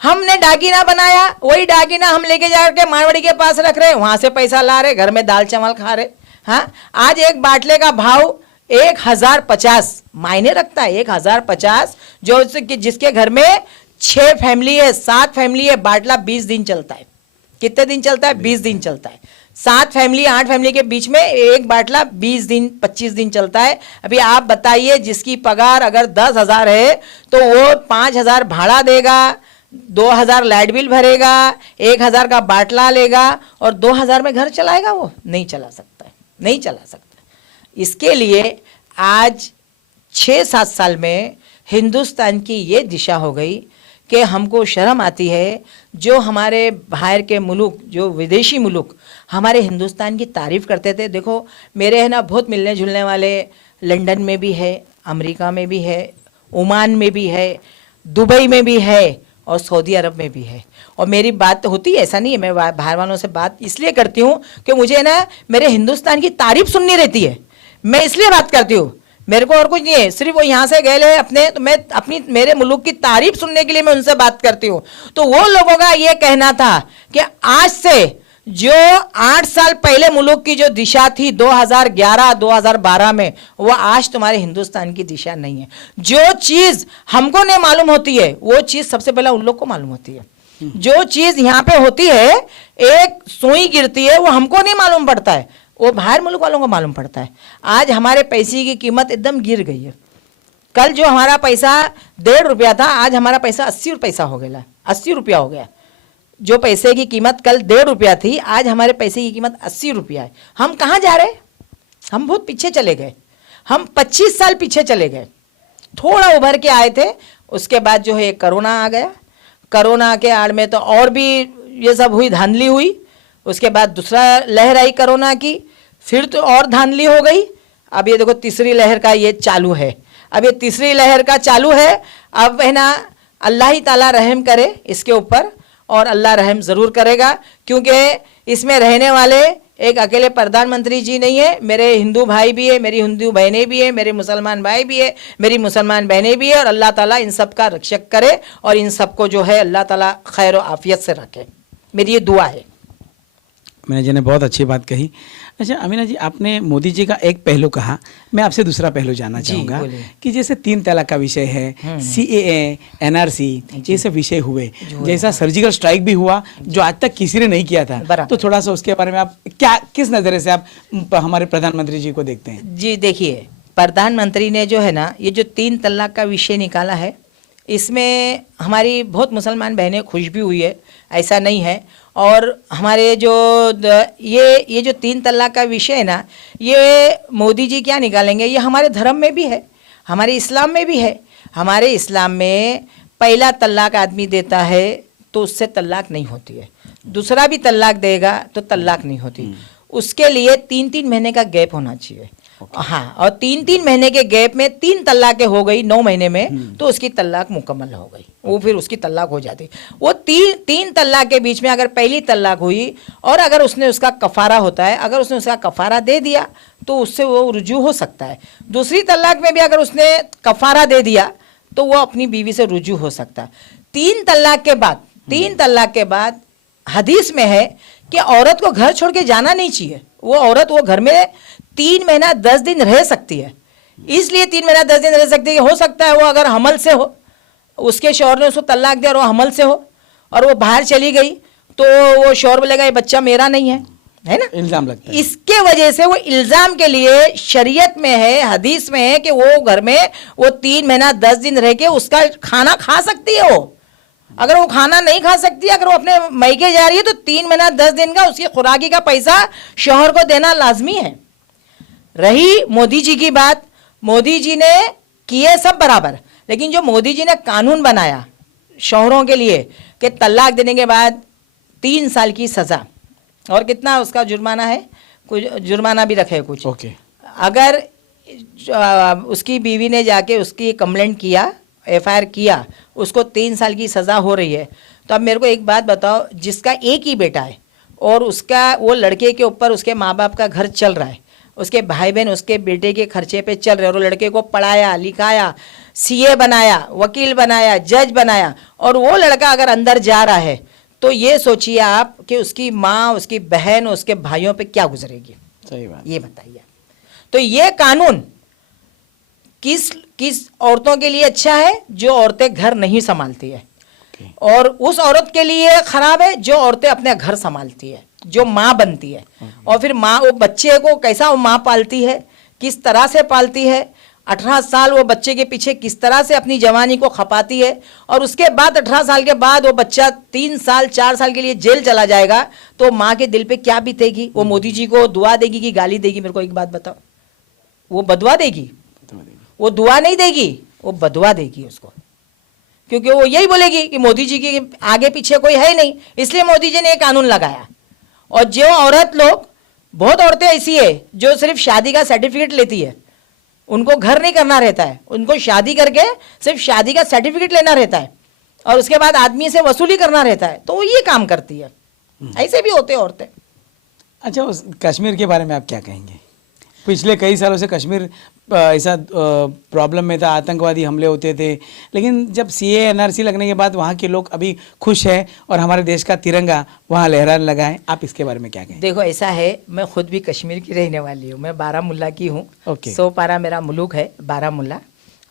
हमने डाकीना बनाया, वही डाकीना हम लेके जाके मारवाड़ी के पास रख रहे, वहां से पैसा ला रहे, घर में दाल चावल खा रहे। हाँ, आज एक बाटले का भाव 1050 मायने रखता है, 1050, जो जिसके घर में 6 फैमिली है, 7 फैमिली है, बाटला 20 दिन चलता है। कितने दिन चलता है? 20 दिन चलता है। 7 फैमिली 8 फैमिली के बीच में एक बाटला 20 दिन 25 दिन चलता है। अभी आप बताइए, जिसकी पगार अगर 10,000 है तो वो 5,000 भाड़ा देगा, 2,000 लाइट बिल भरेगा, 1,000 का बाटला लेगा और 2,000 में घर चलाएगा? वो नहीं चला सकता है, नहीं चला सकता। इसके लिए आज 6-7 साल में हिंदुस्तान की ये दिशा हो गई कि हमको शर्म आती है, जो हमारे बाहर के मुल्क, जो विदेशी मुल्क हमारे हिंदुस्तान की तारीफ़ करते थे। देखो, मेरे है ना बहुत मिलने जुलने वाले लंदन में भी है, अमेरिका में भी है, ओमान में भी है, दुबई में भी है और सऊदी अरब में भी है। और मेरी बात होती है, ऐसा नहीं है, मैं बाहर वालों से बात इसलिए करती हूँ कि मुझे ना मेरे हिंदुस्तान की तारीफ़ सुननी रहती है, मैं इसलिए बात करती हूँ। मेरे को और कुछ नहीं है, सिर्फ वो यहाँ से गए ले अपने, तो मैं मेरे मुल्क की तारीफ सुनने के लिए मैं उनसे बात करती हूँ। तो वो लोगों का ये कहना था कि आज से जो 8 साल पहले मुल्क की जो दिशा थी 2011-2012 में, वो आज तुम्हारे हिंदुस्तान की दिशा नहीं है। जो चीज़ हमको नहीं मालूम होती है वो चीज़ सबसे पहले उन लोग को मालूम होती है। जो चीज़ यहाँ पे होती है, एक सुई गिरती है, वो हमको नहीं मालूम पड़ता है, वो बाहर मुल्क वालों को मालूम पड़ता है। आज हमारे पैसे की कीमत एकदम गिर गई है। कल जो हमारा पैसा 1.5 रुपया था, आज हमारा पैसा 80 पैसा हो गया, 80 रुपया हो गया। जो पैसे की कीमत कल 1.5 रुपया थी, आज हमारे पैसे की कीमत 80 रुपया है। हम कहाँ जा रहे? हम बहुत पीछे चले गए, हम 25 साल पीछे चले गए। थोड़ा उभर के आए थे, उसके बाद जो है कोरोना आ गया। कोरोना के आड़ में तो और भी ये सब हुई, धांधली हुई। उसके बाद दूसरा लहर आई कोरोना की, फिर तो और धांधली हो गई। अब ये देखो तीसरी लहर का ये चालू है, अब ये तीसरी लहर का चालू है। अब है ना, अल्लाह ही ताला रहम करे इसके ऊपर, और अल्लाह रहम ज़रूर करेगा, क्योंकि इसमें रहने वाले एक अकेले प्रधानमंत्री जी नहीं है, मेरे हिंदू भाई भी है, मेरी हिंदू बहनें भी है, मेरे मुसलमान भाई भी है, मेरी मुसलमान बहनें भी है। और अल्लाह ताला इन सब का रक्षक करे और इन सबको जो है अल्लाह ताला खैर और आफियत से रखे, मेरी ये दुआ है। अमीना जी ने बहुत अच्छी बात कही। अच्छा अमीना जी, आपने मोदी जी का एक पहलू कहा, मैं आपसे दूसरा पहलू जानना चाहूँगा कि जैसे 3 तलाक का विषय है, CAA, NRC, ये सब विषय हुए, जैसा सर्जिकल स्ट्राइक भी हुआ जो आज तक किसी ने नहीं किया था, तो थोड़ा सा उसके बारे में आप किस नज़रिए से आप हमारे प्रधानमंत्री जी को देखते हैं? जी देखिए, प्रधानमंत्री ने जो है ना, ये जो 3 तलाक का विषय निकाला है, इसमें हमारी बहुत मुसलमान बहनें खुश भी हुई है, ऐसा नहीं है। और हमारे जो ये जो 3 तलाक का विषय है ना, ये मोदी जी क्या निकालेंगे, ये हमारे धर्म में भी है, हमारे इस्लाम में भी है। हमारे इस्लाम में पहला तलाक आदमी देता है तो उससे तलाक नहीं होती है, दूसरा भी तलाक देगा तो तलाक नहीं होती। उसके लिए 3-3 महीने का गैप होना चाहिए। हाँ, और 3-3 महीने के गैप में 3 तलाक़ें हो गई 9 महीने में, तो उसकी तलाक मुकम्मल हो गई, वो फिर उसकी तलाक हो जाती। वो 3 तलाक के बीच में अगर पहली तलाक हुई और अगर उसने उसका कफ़ारा होता है, अगर उसने उसका कफ़ारा दे दिया तो उससे वो रुजू हो सकता है। दूसरी तलाक में भी अगर उसने कफ़ारा दे दिया तो वो अपनी बीवी से रुजू हो सकता है। 3 तलाक के बाद हदीस में है कि औरत को घर छोड़ के जाना नहीं चाहिए। वो घर में 3 महीना 10 दिन रह सकती है। इसलिए 3 महीना 10 दिन रह सकती है, हो सकता है वो अगर हमल से हो, उसके शौहर ने उसको तलाक दिया और वो हमल से हो और वो बाहर चली गई, तो वो शौहर बोलेगा ये बच्चा मेरा नहीं है ना, इल्जाम लगता है। इसके वजह से वो इल्जाम के लिए शरीयत में है, हदीस में है कि वो घर में वो 3 महीना 10 दिन रह के उसका खाना खा सकती है। वो अगर वो खाना नहीं खा सकती, अगर वो अपने मैके जा रही है, तो 3 महीना 10 दिन का उसकी खुराकी का पैसा शौहर को देना लाजमी है। रही मोदी जी की बात, मोदी जी ने किए सब बराबर, लेकिन जो मोदी जी ने कानून बनाया शौहरों के लिए कि तलाक देने के बाद 3 साल की सज़ा और कितना उसका जुर्माना है, कुछ जुर्माना भी रखे कुछ। ओके। अगर उसकी बीवी ने जाके उसकी कंप्लेंट किया, FIR किया, उसको 3 साल की सज़ा हो रही है, तो अब मेरे को एक बात बताओ, जिसका एक ही बेटा है और उसका वो लड़के के ऊपर उसके माँ बाप का घर चल रहा है, उसके भाई बहन उसके बेटे के खर्चे पे चल रहे हैं, और लड़के को पढ़ाया लिखाया, CA बनाया, वकील बनाया, जज बनाया, और वो लड़का अगर अंदर जा रहा है, तो ये सोचिए आप कि उसकी माँ, उसकी बहन, उसके भाइयों पे क्या गुजरेगी। सही बात। ये बताइए। तो ये कानून किस औरतों के लिए अच्छा है, जो औरतें घर नहीं संभालती है, और उस औरत के लिए खराब है जो औरतें अपने घर संभालती है, जो माँ बनती है, और फिर माँ वो बच्चे को कैसा वो माँ पालती है, किस तरह से पालती है, 18 साल वो बच्चे के पीछे किस तरह से अपनी जवानी को खपाती है, और उसके बाद 18 साल के बाद वो बच्चा 3 साल 4 साल के लिए जेल चला जाएगा, तो माँ के दिल पे क्या बीतेगी। वो मोदी जी को दुआ देगी कि गाली देगी? मेरे को एक बात बताओ, वो बदुआ देगी? वो दुआ नहीं देगी, वो बदुआ देगी उसको, क्योंकि वो यही बोलेगी कि मोदी जी के आगे पीछे कोई है नहीं, इसलिए मोदी जी ने एक कानून लगाया। और जो औरत लोग, बहुत औरतें ऐसी है जो सिर्फ शादी का सर्टिफिकेट लेती है, उनको घर नहीं करना रहता है, उनको शादी करके सिर्फ शादी का सर्टिफिकेट लेना रहता है और उसके बाद आदमी से वसूली करना रहता है, तो वो ये काम करती है। ऐसे भी होते औरतें। अच्छा, उस कश्मीर के बारे में आप क्या कहेंगे? पिछले कई सालों से कश्मीर ऐसा प्रॉब्लम में था, आतंकवादी हमले होते थे, लेकिन जब CAA NRC लगने के बाद वहाँ के लोग अभी खुश हैं और हमारे देश का तिरंगा वहाँ लहराने लगा है। आप इसके बारे में क्या कहें? देखो, ऐसा है, मैं खुद भी कश्मीर की रहने वाली हूँ, मैं बारामुल्ला की हूँ। ओके। सोपारा मेरा मुल्क है, बारामुल्ला,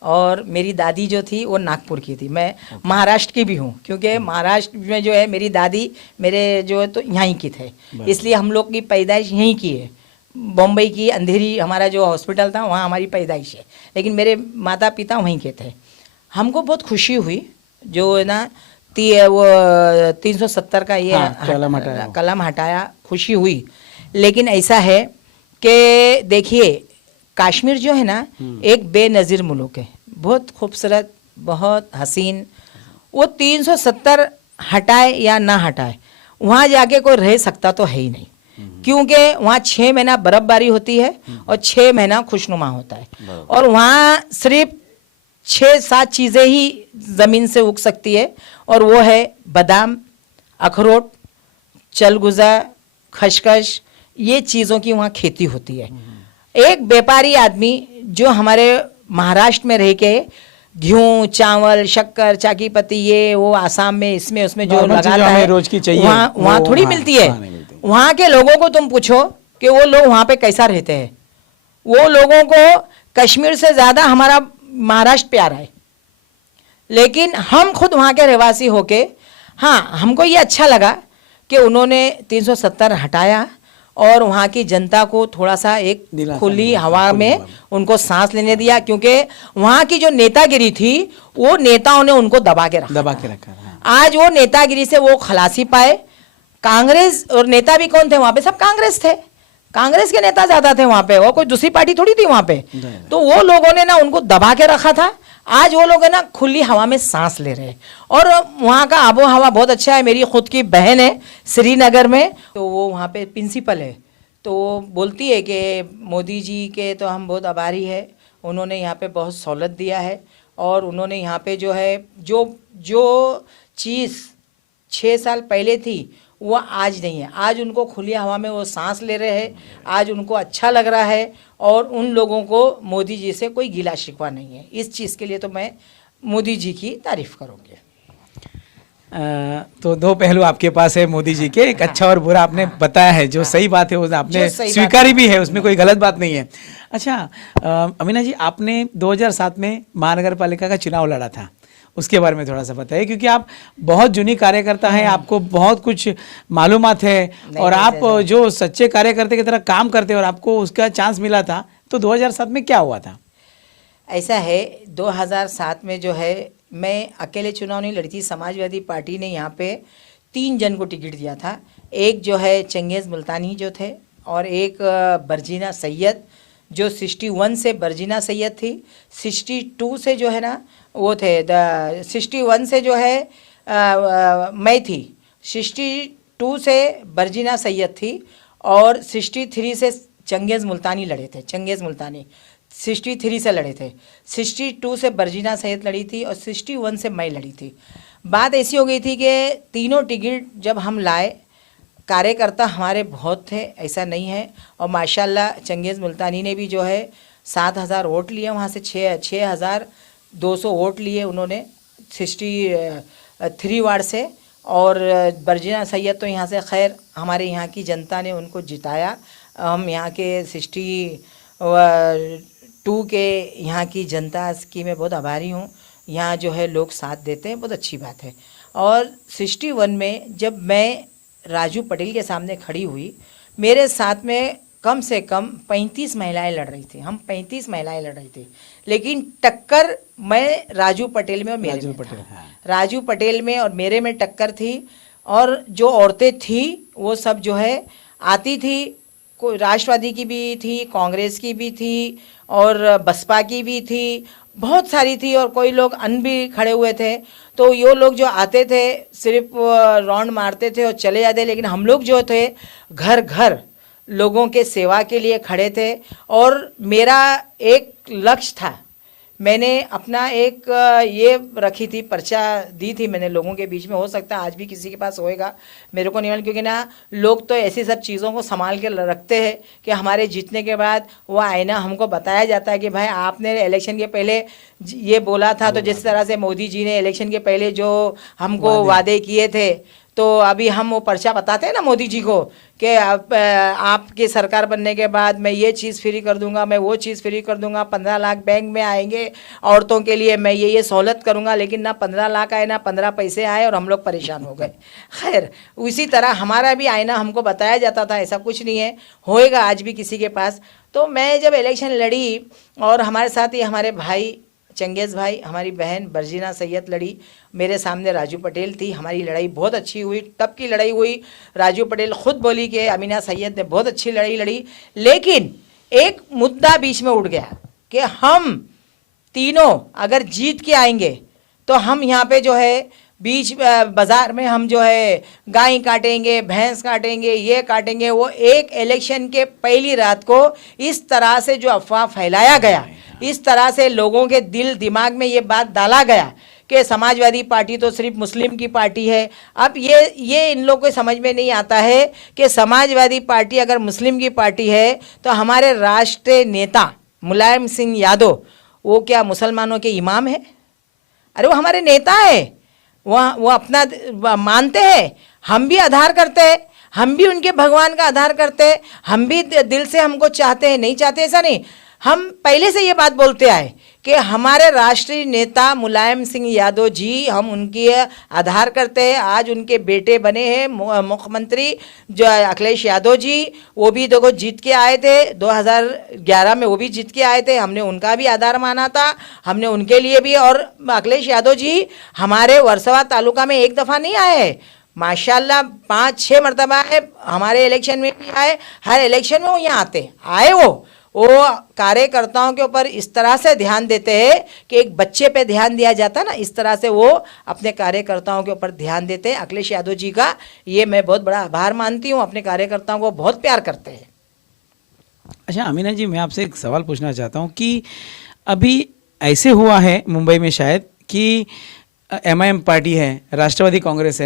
और मेरी दादी जो थी वो नागपुर की थी। मैं महाराष्ट्र की भी हूँ, क्योंकि महाराष्ट्र में जो है मेरी दादी मेरे जो है तो यहीं की थे, इसलिए हम लोग की पैदाइश यहीं की है। बम्बई की अंधेरी हमारा जो हॉस्पिटल था वहाँ हमारी पैदाइश है, लेकिन मेरे माता पिता वहीं के थे। हमको बहुत खुशी हुई जो है ना वो 370 का ये कलम हटाया, खुशी हुई। लेकिन ऐसा है कि देखिए, कश्मीर जो है ना एक बेनज़ीर मुल्क है, बहुत खूबसूरत, बहुत हसीन। वो 370 हटाए या ना हटाए, वहाँ जाके कोई रह सकता तो है ही नहीं, क्योंकि वहाँ 6 महीना बर्फबारी होती है और 6 महीना खुशनुमा होता है, और वहाँ सिर्फ 6-7 चीज़ें ही ज़मीन से उग सकती है, और वो है बादाम, अखरोट, चलगुजा, खसखस, ये चीज़ों की वहाँ खेती होती है। एक व्यापारी आदमी जो हमारे महाराष्ट्र में रह के गेहूँ, चावल, शक्कर, चाकी पत्ती, ये वो आसाम में इसमें उसमें जो लगाता है, रोज की चाहिए, वहाँ थोड़ी मिलती है। वहाँ के लोगों को तुम पूछो कि वो लोग वहाँ पे कैसा रहते हैं। वो लोगों को कश्मीर से ज़्यादा हमारा महाराष्ट्र प्यारा है, लेकिन हम खुद वहाँ के रहवासी होके, हाँ, हमको ये अच्छा लगा कि उन्होंने 370 हटाया और वहाँ की जनता को थोड़ा सा एक दिलासा खुली मिला, हवा खुली में हवा में। उनको सांस लेने दिया, क्योंकि वहाँ की जो नेतागिरी थी वो नेताओं ने उनको दबा के रखा दबा था। के रखा, हाँ। आज वो नेतागिरी से वो खलासी पाए। कांग्रेस और नेता भी कौन थे वहाँ पे? सब कांग्रेस थे, कांग्रेस के नेता ज्यादा थे वहाँ पे, और कोई दूसरी पार्टी थोड़ी थी वहाँ पे। नहीं। तो वो लोगों ने ना उनको दबा के रखा था। आज वो लोग है ना खुली हवा में सांस ले रहे हैं, और वहाँ का आबो हवा बहुत अच्छा है। मेरी खुद की बहन है श्रीनगर में, तो वो वहाँ पे प्रिंसिपल है, तो वो बोलती है कि मोदी जी के तो हम बहुत आभारी है, उन्होंने यहाँ पे बहुत सहूलत दिया है, और उन्होंने यहाँ पे जो है जो जो चीज़ 6 साल पहले थी वो आज नहीं है। आज उनको खुली हवा में वो सांस ले रहे हैं, आज उनको अच्छा लग रहा है, और उन लोगों को मोदी जी से कोई गिला शिकवा नहीं है। इस चीज़ के लिए तो मैं मोदी जी की तारीफ करूँगी। तो दो पहलू आपके पास है मोदी जी के, एक अच्छा और बुरा आपने बताया है। जो सही बात है वो आपने जो सही बात स्वीकारी भी है, उसमें कोई गलत बात नहीं है। अच्छा, अमीना जी, आपने 2007 में महानगर पालिका का चुनाव लड़ा था, उसके बारे में थोड़ा सा बताइए, क्योंकि आप बहुत जूनी कार्यकर्ता हैं, आपको बहुत कुछ मालूमात है, और नहीं, आप जो सच्चे कार्यकर्ता की तरह काम करते हैं, और आपको उसका चांस मिला था, तो 2007 में क्या हुआ था? ऐसा है, 2007 में जो है मैं अकेले चुनाव नहीं लड़ी थी। समाजवादी पार्टी ने यहाँ पे 3 जन को टिकट दिया था। एक जो है चंगेज़ मुल्तानी जो थे, और एक बर्जीना सैयद, जो 61 से बर्जीना सैयद थी, 62 से जो है ना वो थे 61 से जो है मैं थी, 62 से बर्जीना सैयद थी, और 63 से चंगेज़ मुल्तानी लड़े थे। चंगेज़ मुल्तानी 63 से लड़े थे, 62 से बर्जीना सैयद लड़ी थी, और 61 से मैं लड़ी थी। बात ऐसी हो गई थी कि तीनों टिकट जब हम लाए, कार्यकर्ता हमारे बहुत थे, ऐसा नहीं है, और माशाल्लाह चंगेज़ मुल्तानी ने भी जो है 7,000 वोट लिए, वहाँ से 6,200 वोट लिए उन्होंने 63 वार्ड से, और बर्जीना सैयद तो यहाँ से खैर हमारे यहाँ की जनता ने उनको जिताया। हम यहाँ के 62 के यहाँ की जनता की मैं बहुत आभारी हूँ। यहाँ जो है लोग साथ देते हैं, बहुत अच्छी बात है। और 61 में जब मैं राजू पटेल के सामने खड़ी हुई, मेरे साथ में कम से कम 35 महिलाएं लड़ रही थी, हम 35 महिलाएं लड़ रही थी, लेकिन टक्कर मैं राजू पटेल में और मेरे में था। राजू पटेल में और मेरे में टक्कर थी, और जो औरतें थी वो सब जो है आती थी, कोई राष्ट्रवादी की भी थी, कांग्रेस की भी थी, और बसपा की भी थी, बहुत सारी थी, और कोई लोग अन भी खड़े हुए थे। तो ये लोग जो आते थे सिर्फ राउंड मारते थे और चले जाते, लेकिन हम लोग जो थे घर घर लोगों के सेवा के लिए खड़े थे। और मेरा एक लक्ष्य था, मैंने अपना एक ये रखी थी, पर्चा दी थी मैंने लोगों के बीच में, हो सकता है आज भी किसी के पास होएगा, मेरे को नहीं मालूम, क्योंकि ना लोग तो ऐसी सब चीज़ों को संभाल के रखते हैं कि हमारे जीतने के बाद वो आईना हमको बताया जाता है कि भाई आपने इलेक्शन के पहले ये बोला था। तो जिस तरह से मोदी जी ने इलेक्शन के पहले जो हमको वादे किए थे, तो अभी हम वो पर्चा बताते हैं ना मोदी जी को कि आपकी सरकार बनने के बाद मैं ये चीज़ फ्री कर दूंगा, मैं वो चीज़ फ्री कर दूंगा, 15 लाख बैंक में आएंगे औरतों के लिए, मैं ये सहूलत करूंगा। लेकिन ना 15 लाख आए ना 15 पैसे आए, और हम लोग परेशान हो गए। खैर, उसी तरह हमारा भी आईना हमको बताया जाता था, ऐसा कुछ नहीं है, होएगा आज भी किसी के पास। तो मैं जब इलेक्शन लड़ी, और हमारे साथ ही हमारे भाई चंगेज़ भाई, हमारी बहन बर्जीना सैयद लड़ी, मेरे सामने राजू पटेल थी, हमारी लड़ाई बहुत अच्छी हुई। तब की लड़ाई हुई, राजू पटेल खुद बोली कि अमीना सैयद ने बहुत अच्छी लड़ाई लड़ी, लेकिन एक मुद्दा बीच में उठ गया कि हम तीनों अगर जीत के आएंगे तो हम यहाँ पे जो है बीच बाज़ार में हम जो है गाय काटेंगे, भैंस काटेंगे, ये काटेंगे वो। एक इलेक्शन के पहली रात को इस तरह से जो अफवाह फैलाया गया, इस तरह से लोगों के दिल दिमाग में ये बात डाला गया कि समाजवादी पार्टी तो सिर्फ मुस्लिम की पार्टी है। अब ये इन लोगों को समझ में नहीं आता है कि समाजवादी पार्टी अगर मुस्लिम की पार्टी है तो हमारे राष्ट्रीय नेता मुलायम सिंह यादव वो क्या मुसलमानों के इमाम है? अरे वो हमारे नेता है, वो अपना मानते हैं, हम भी आधार करते हैं, हम भी उनके भगवान का आधार करते हैं, हम भी दिल से हमको चाहते हैं, नहीं चाहते ऐसा नहीं। हम पहले से ये बात बोलते आए कि हमारे राष्ट्रीय नेता मुलायम सिंह यादव जी, हम उनकी आधार करते हैं। आज उनके बेटे बने हैं मुख्यमंत्री जो अखिलेश यादव जी, वो भी देखो जीत के आए थे 2011 में, वो भी जीत के आए थे। हमने उनका भी आधार माना था, हमने उनके लिए भी। और अखिलेश यादव जी हमारे वर्सोवा तालुका में एक दफ़ा नहीं आए हैं, माशाल्लाह 5-6 मरतबा है, हमारे इलेक्शन में भी आए, हर इलेक्शन में वो यहाँ आते आए। वो कार्यकर्ताओं के ऊपर इस तरह से ध्यान देते हैं कि एक बच्चे पे ध्यान दिया जाता ना, इस तरह से वो अपने कार्यकर्ताओं के ऊपर ध्यान देते हैं। अखिलेश यादव जी का ये मैं बहुत बड़ा आभार मानती हूँ, अपने कार्यकर्ताओं को बहुत प्यार करते हैं। अच्छा अमीना जी, मैं आपसे एक सवाल पूछना चाहता हूँ कि अभी ऐसे हुआ है मुंबई में शायद कि MIM पार्टी है, राष्ट्रवादी कांग्रेस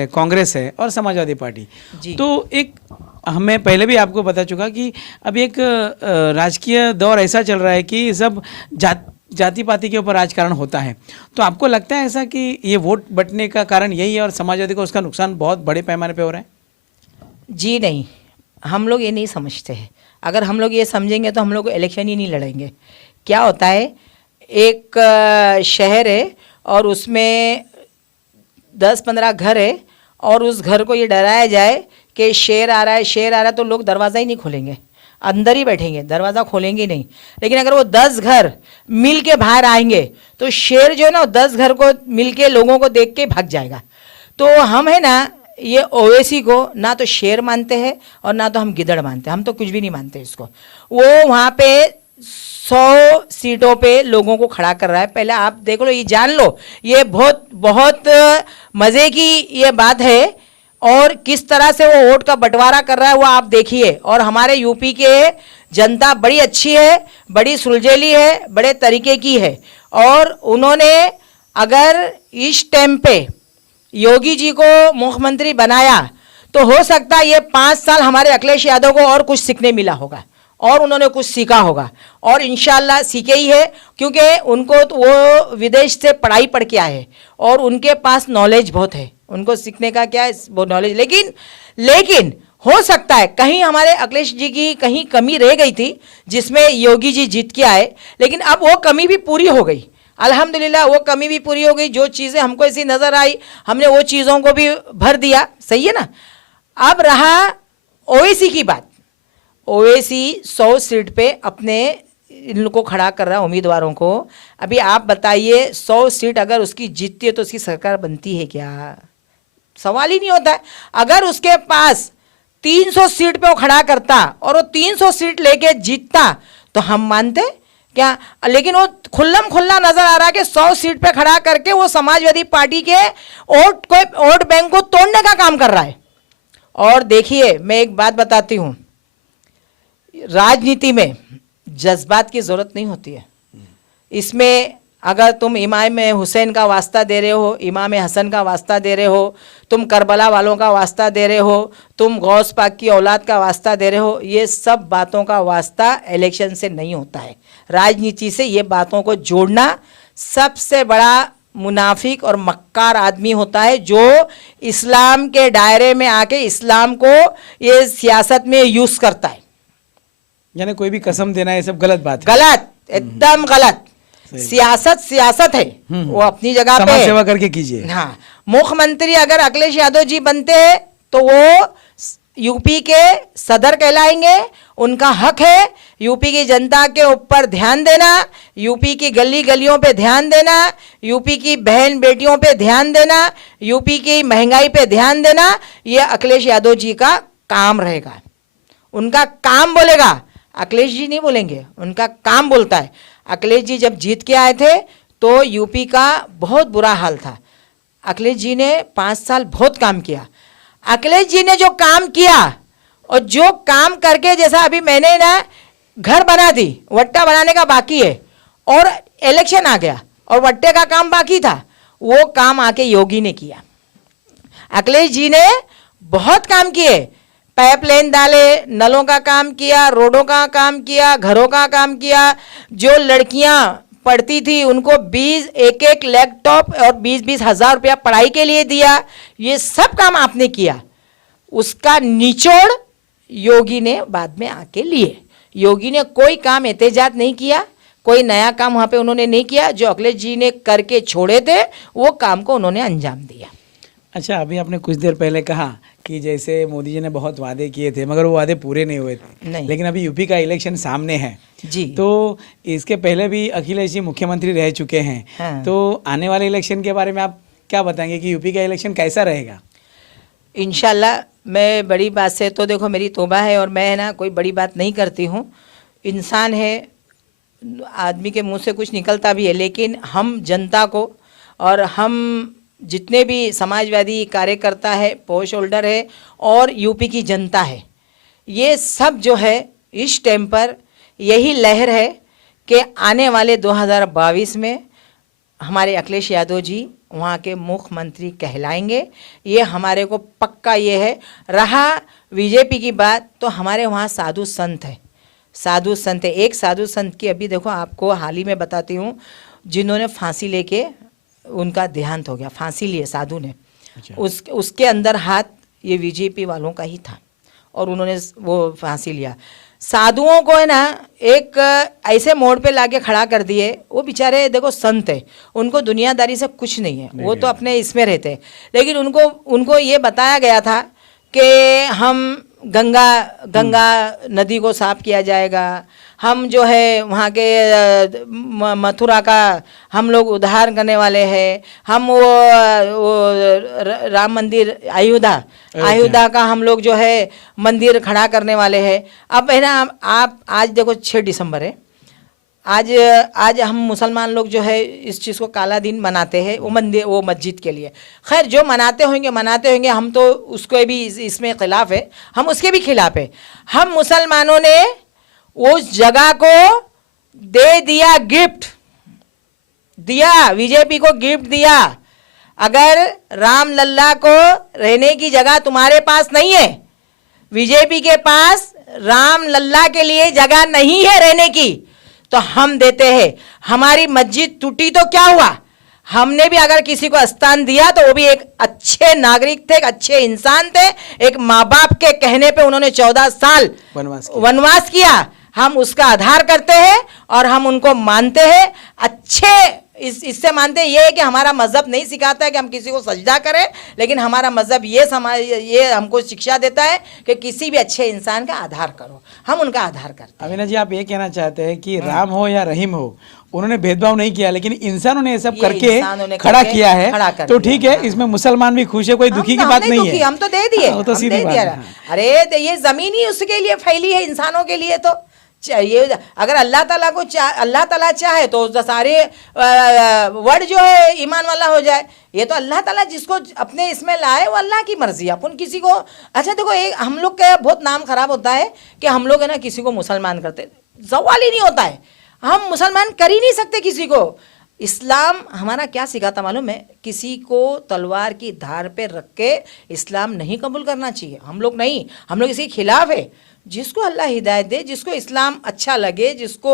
है और समाजवादी पार्टी जी। तो एक हमें पहले भी आपको बता चुका कि अभी एक राजकीय दौर ऐसा चल रहा है कि सब जाति पाति के ऊपर राजकारण होता है। तो आपको लगता है ऐसा कि ये वोट बंटने का कारण यही है और समाजवादी को उसका नुकसान बहुत बड़े पैमाने पे हो रहा है? जी नहीं, हम लोग ये नहीं समझते हैं। अगर हम लोग ये समझेंगे तो हम लोग इलेक्शन ही नहीं लड़ेंगे। क्या होता है, एक शहर है और उसमें 10-15 घर है और उस घर को ये डराया जाए कि शेर आ रहा है, तो लोग दरवाज़ा ही नहीं खोलेंगे, अंदर ही बैठेंगे, दरवाज़ा खोलेंगे नहीं। लेकिन अगर वो 10 घर मिल के बाहर आएंगे तो शेर जो है ना 10 घर को मिल के लोगों को देख के भाग जाएगा। तो हम है ना ये ओवैसी को ना तो शेर मानते हैं और ना तो हम गिदड़ मानते हैं, हम तो कुछ भी नहीं मानते इसको। वो वहाँ पे 100 सीटों पे लोगों को खड़ा कर रहा है। पहले आप देख लो, ये जान लो, ये बहुत बहुत मज़े की ये बात है। और किस तरह से वो वोट का बंटवारा कर रहा है वो आप देखिए। और हमारे यूपी के जनता बड़ी अच्छी है, बड़ी सुलझेली है, बड़े तरीके की है। और उन्होंने अगर इस टाइम पे योगी जी को मुख्यमंत्री बनाया तो हो सकता है ये 5 साल हमारे अखिलेश यादव को और कुछ सीखने मिला होगा और उन्होंने कुछ सीखा होगा और इंशाल्लाह सीखे ही है, क्योंकि उनको तो वो विदेश से पढ़ाई पढ़ के आए और उनके पास नॉलेज बहुत है, उनको सीखने का क्या है वो नॉलेज। लेकिन हो सकता है कहीं हमारे अखिलेश जी की कहीं कमी रह गई थी जिसमें योगी जी जीत के आए, लेकिन अब वो कमी भी पूरी हो गई। अल्हम्दुलिल्लाह वो कमी भी पूरी हो गई। जो चीज़ें हमको ऐसी नज़र आई हमने वो चीज़ों को भी भर दिया, सही है ना। अब रहा ओवैसी की बात। ओवैसी 100 सीट पे अपने इनको खड़ा कर रहा है उम्मीदवारों को। अभी आप बताइए 100 सीट अगर उसकी जीतती है तो उसकी सरकार बनती है क्या? सवाल ही नहीं होता है। अगर उसके पास 300 सीट पे वो खड़ा करता और वो 300 सीट लेके जीतता तो हम मानते क्या। लेकिन वो खुल्लम खुल्ला नजर आ रहा है कि 100 सीट पे खड़ा करके वो समाजवादी पार्टी के वोट बैंक को तोड़ने का काम कर रहा है। और देखिए मैं एक बात बताती हूँ, राजनीति में जज्बात की ज़रूरत नहीं होती है। इसमें अगर तुम इमाम हुसैन का वास्ता दे रहे हो, इमाम हसन का वास्ता दे रहे हो, तुम करबला वालों का वास्ता दे रहे हो, तुम गौस पाक की औलाद का वास्ता दे रहे हो, ये सब बातों का वास्ता इलेक्शन से नहीं होता है। राजनीति से ये बातों को जोड़ना सबसे बड़ा मुनाफिक और मक्कार आदमी होता है जो इस्लाम के दायरे में आके इस्लाम को ये सियासत में यूज़ करता है। यानी कोई भी कसम देना ये सब गलत बात है। गलत, एकदम गलत। सियासत है, वो अपनी जगह पे समाज सेवा करके कीजिए। हाँ, मुख्यमंत्री अगर अखिलेश यादव जी बनते हैं तो वो यूपी के सदर कहलाएंगे, उनका हक है यूपी की जनता के ऊपर ध्यान देना, यूपी की गली गलियों पे ध्यान देना, यूपी की बहन बेटियों पे ध्यान देना, यूपी की महंगाई पे ध्यान देना। ये अखिलेश यादव जी का काम रहेगा, उनका काम बोलेगा। अखिलेश जी नहीं बोलेंगे, उनका काम बोलता है। अखिलेश जी जब जीत के आए थे तो यूपी का बहुत बुरा हाल था। अखिलेश जी ने 5 साल बहुत काम किया। अखिलेश जी ने जो काम किया और जो काम करके, जैसा अभी मैंने ना घर बना दी, वट्टा बनाने का बाकी है और इलेक्शन आ गया और वट्टे का काम बाकी था, वो काम आके योगी ने किया। अखिलेश जी ने बहुत काम किए, पाइपलाइन डाले, नलों का काम किया, रोडों का काम किया, घरों का काम किया। जो लड़कियां पढ़ती थी उनको 1-1 लैपटॉप और 20-20 हज़ार रुपया पढ़ाई के लिए दिया। ये सब काम आपने किया। उसका निचोड़ योगी ने बाद में आके लिए। योगी ने कोई काम एहतजाज नहीं किया, कोई नया काम वहाँ पे उन्होंने नहीं किया। जो अखिलेश जी ने करके छोड़े थे वो काम को उन्होंने अंजाम दिया। अच्छा, अभी आपने कुछ देर पहले कहा कि जैसे मोदी जी ने बहुत वादे किए थे मगर वो वादे पूरे नहीं हुए थे। नहीं। लेकिन अभी यूपी का इलेक्शन सामने है जी। तो इसके पहले भी अखिलेश जी मुख्यमंत्री रह चुके हैं। हाँ। तो आने वाले इलेक्शन के बारे में आप क्या बताएंगे कि यूपी का इलेक्शन कैसा रहेगा? इंशाल्लाह मैं बड़ी बात से तो देखो मेरी तौबा है और मैं ना कोई बड़ी बात नहीं करती हूँ। इंसान है, आदमी के मुंह से कुछ निकलता भी है, लेकिन हम जनता को और हम जितने भी समाजवादी कार्यकर्ता है, पोस्ट होल्डर है और यूपी की जनता है, ये सब जो है इस टाइम पर यही लहर है कि आने वाले 2022 में हमारे अखिलेश यादव जी वहाँ के मुख्यमंत्री कहलाएंगे। ये हमारे को पक्का ये है। रहा बीजेपी की बात, तो हमारे वहाँ साधु संत है, साधु संत है। एक साधु संत की अभी देखो आपको हाल ही में बताती हूँ, जिन्होंने फांसी लेके उनका देहांत हो गया, फांसी लिए साधु ने। अच्छा। उसके अंदर हाथ ये बीजेपी वालों का ही था और उन्होंने वो फांसी लिया। साधुओं को है ना एक ऐसे मोड़ पे लाके खड़ा कर दिए। वो बेचारे देखो संत है, उनको दुनियादारी से कुछ नहीं है, वो तो अपने इसमें रहते हैं। लेकिन उनको ये बताया गया था कि हम गंगा नदी को साफ किया जाएगा, हम जो है वहाँ के मथुरा का हम लोग उद्धार करने वाले हैं, हम वो राम मंदिर अयोध्या का हम लोग जो है मंदिर खड़ा करने वाले हैं। अब है ना आप आज देखो 6 दिसंबर है, आज हम मुसलमान लोग जो है इस चीज़ को काला दिन मनाते हैं, वो मस्जिद के लिए। खैर जो मनाते होंगे, हम तो उसको भी इसमें खिलाफ है, हम उसके भी खिलाफ है। हम मुसलमानों ने उस जगह को दे दिया, गिफ्ट दिया, बीजेपी को गिफ्ट दिया। अगर राम लल्ला को रहने की जगह तुम्हारे पास नहीं है, बीजेपी के पास राम लल्ला के लिए जगह नहीं है रहने की, तो हम देते हैं। हमारी मस्जिद टूटी तो क्या हुआ, हमने भी अगर किसी को स्थान दिया तो वो भी एक अच्छे नागरिक थे, एक अच्छे इंसान थे, एक माँ बाप के कहने पे उन्होंने 14 साल वनवास किया। हम उसका आधार करते हैं और हम उनको मानते हैं, अच्छे इससे मानते हैं। ये है कि हमारा मजहब नहीं सिखाता है कि हम किसी को सजदा करें, लेकिन हमारा मजहब ये हमको शिक्षा देता है कि किसी भी अच्छे इंसान का आधार करो। हम उनका आधार करते हैं। अविनाश जी, आप ये कहना चाहते हैं कि राम हो या रहीम हो, उन्होंने भेदभाव नहीं किया, लेकिन इंसानों ने ये सब करके खड़ा किया है, तो ठीक है। इसमें मुसलमान भी खुश है, कोई दुखी की बात नहीं है। हम तो दे दिए, तो सीधी बात है। अरे ये जमीन ही उसके लिए फैली है, इंसानों के लिए। तो ये अगर अल्लाह ताला चाहे तो सारे वर्ड जो है ईमान वाला हो जाए। ये तो अल्लाह ताला जिसको अपने इसमें लाए वो अल्लाह की मर्जी है। अपन किसी को, अच्छा देखो एक हम लोग का बहुत नाम खराब होता है कि हम लोग है ना किसी को मुसलमान करते, सवाल ही नहीं होता है। हम मुसलमान कर ही नहीं सकते किसी को। इस्लाम हमारा क्या सिखाता मालूम है, किसी को तलवार की धार पे रख के इस्लाम नहीं कबूल करना चाहिए। हम लोग नहीं, हम लोग इसके खिलाफ है। जिसको अल्लाह हिदायत दे, जिसको इस्लाम अच्छा लगे, जिसको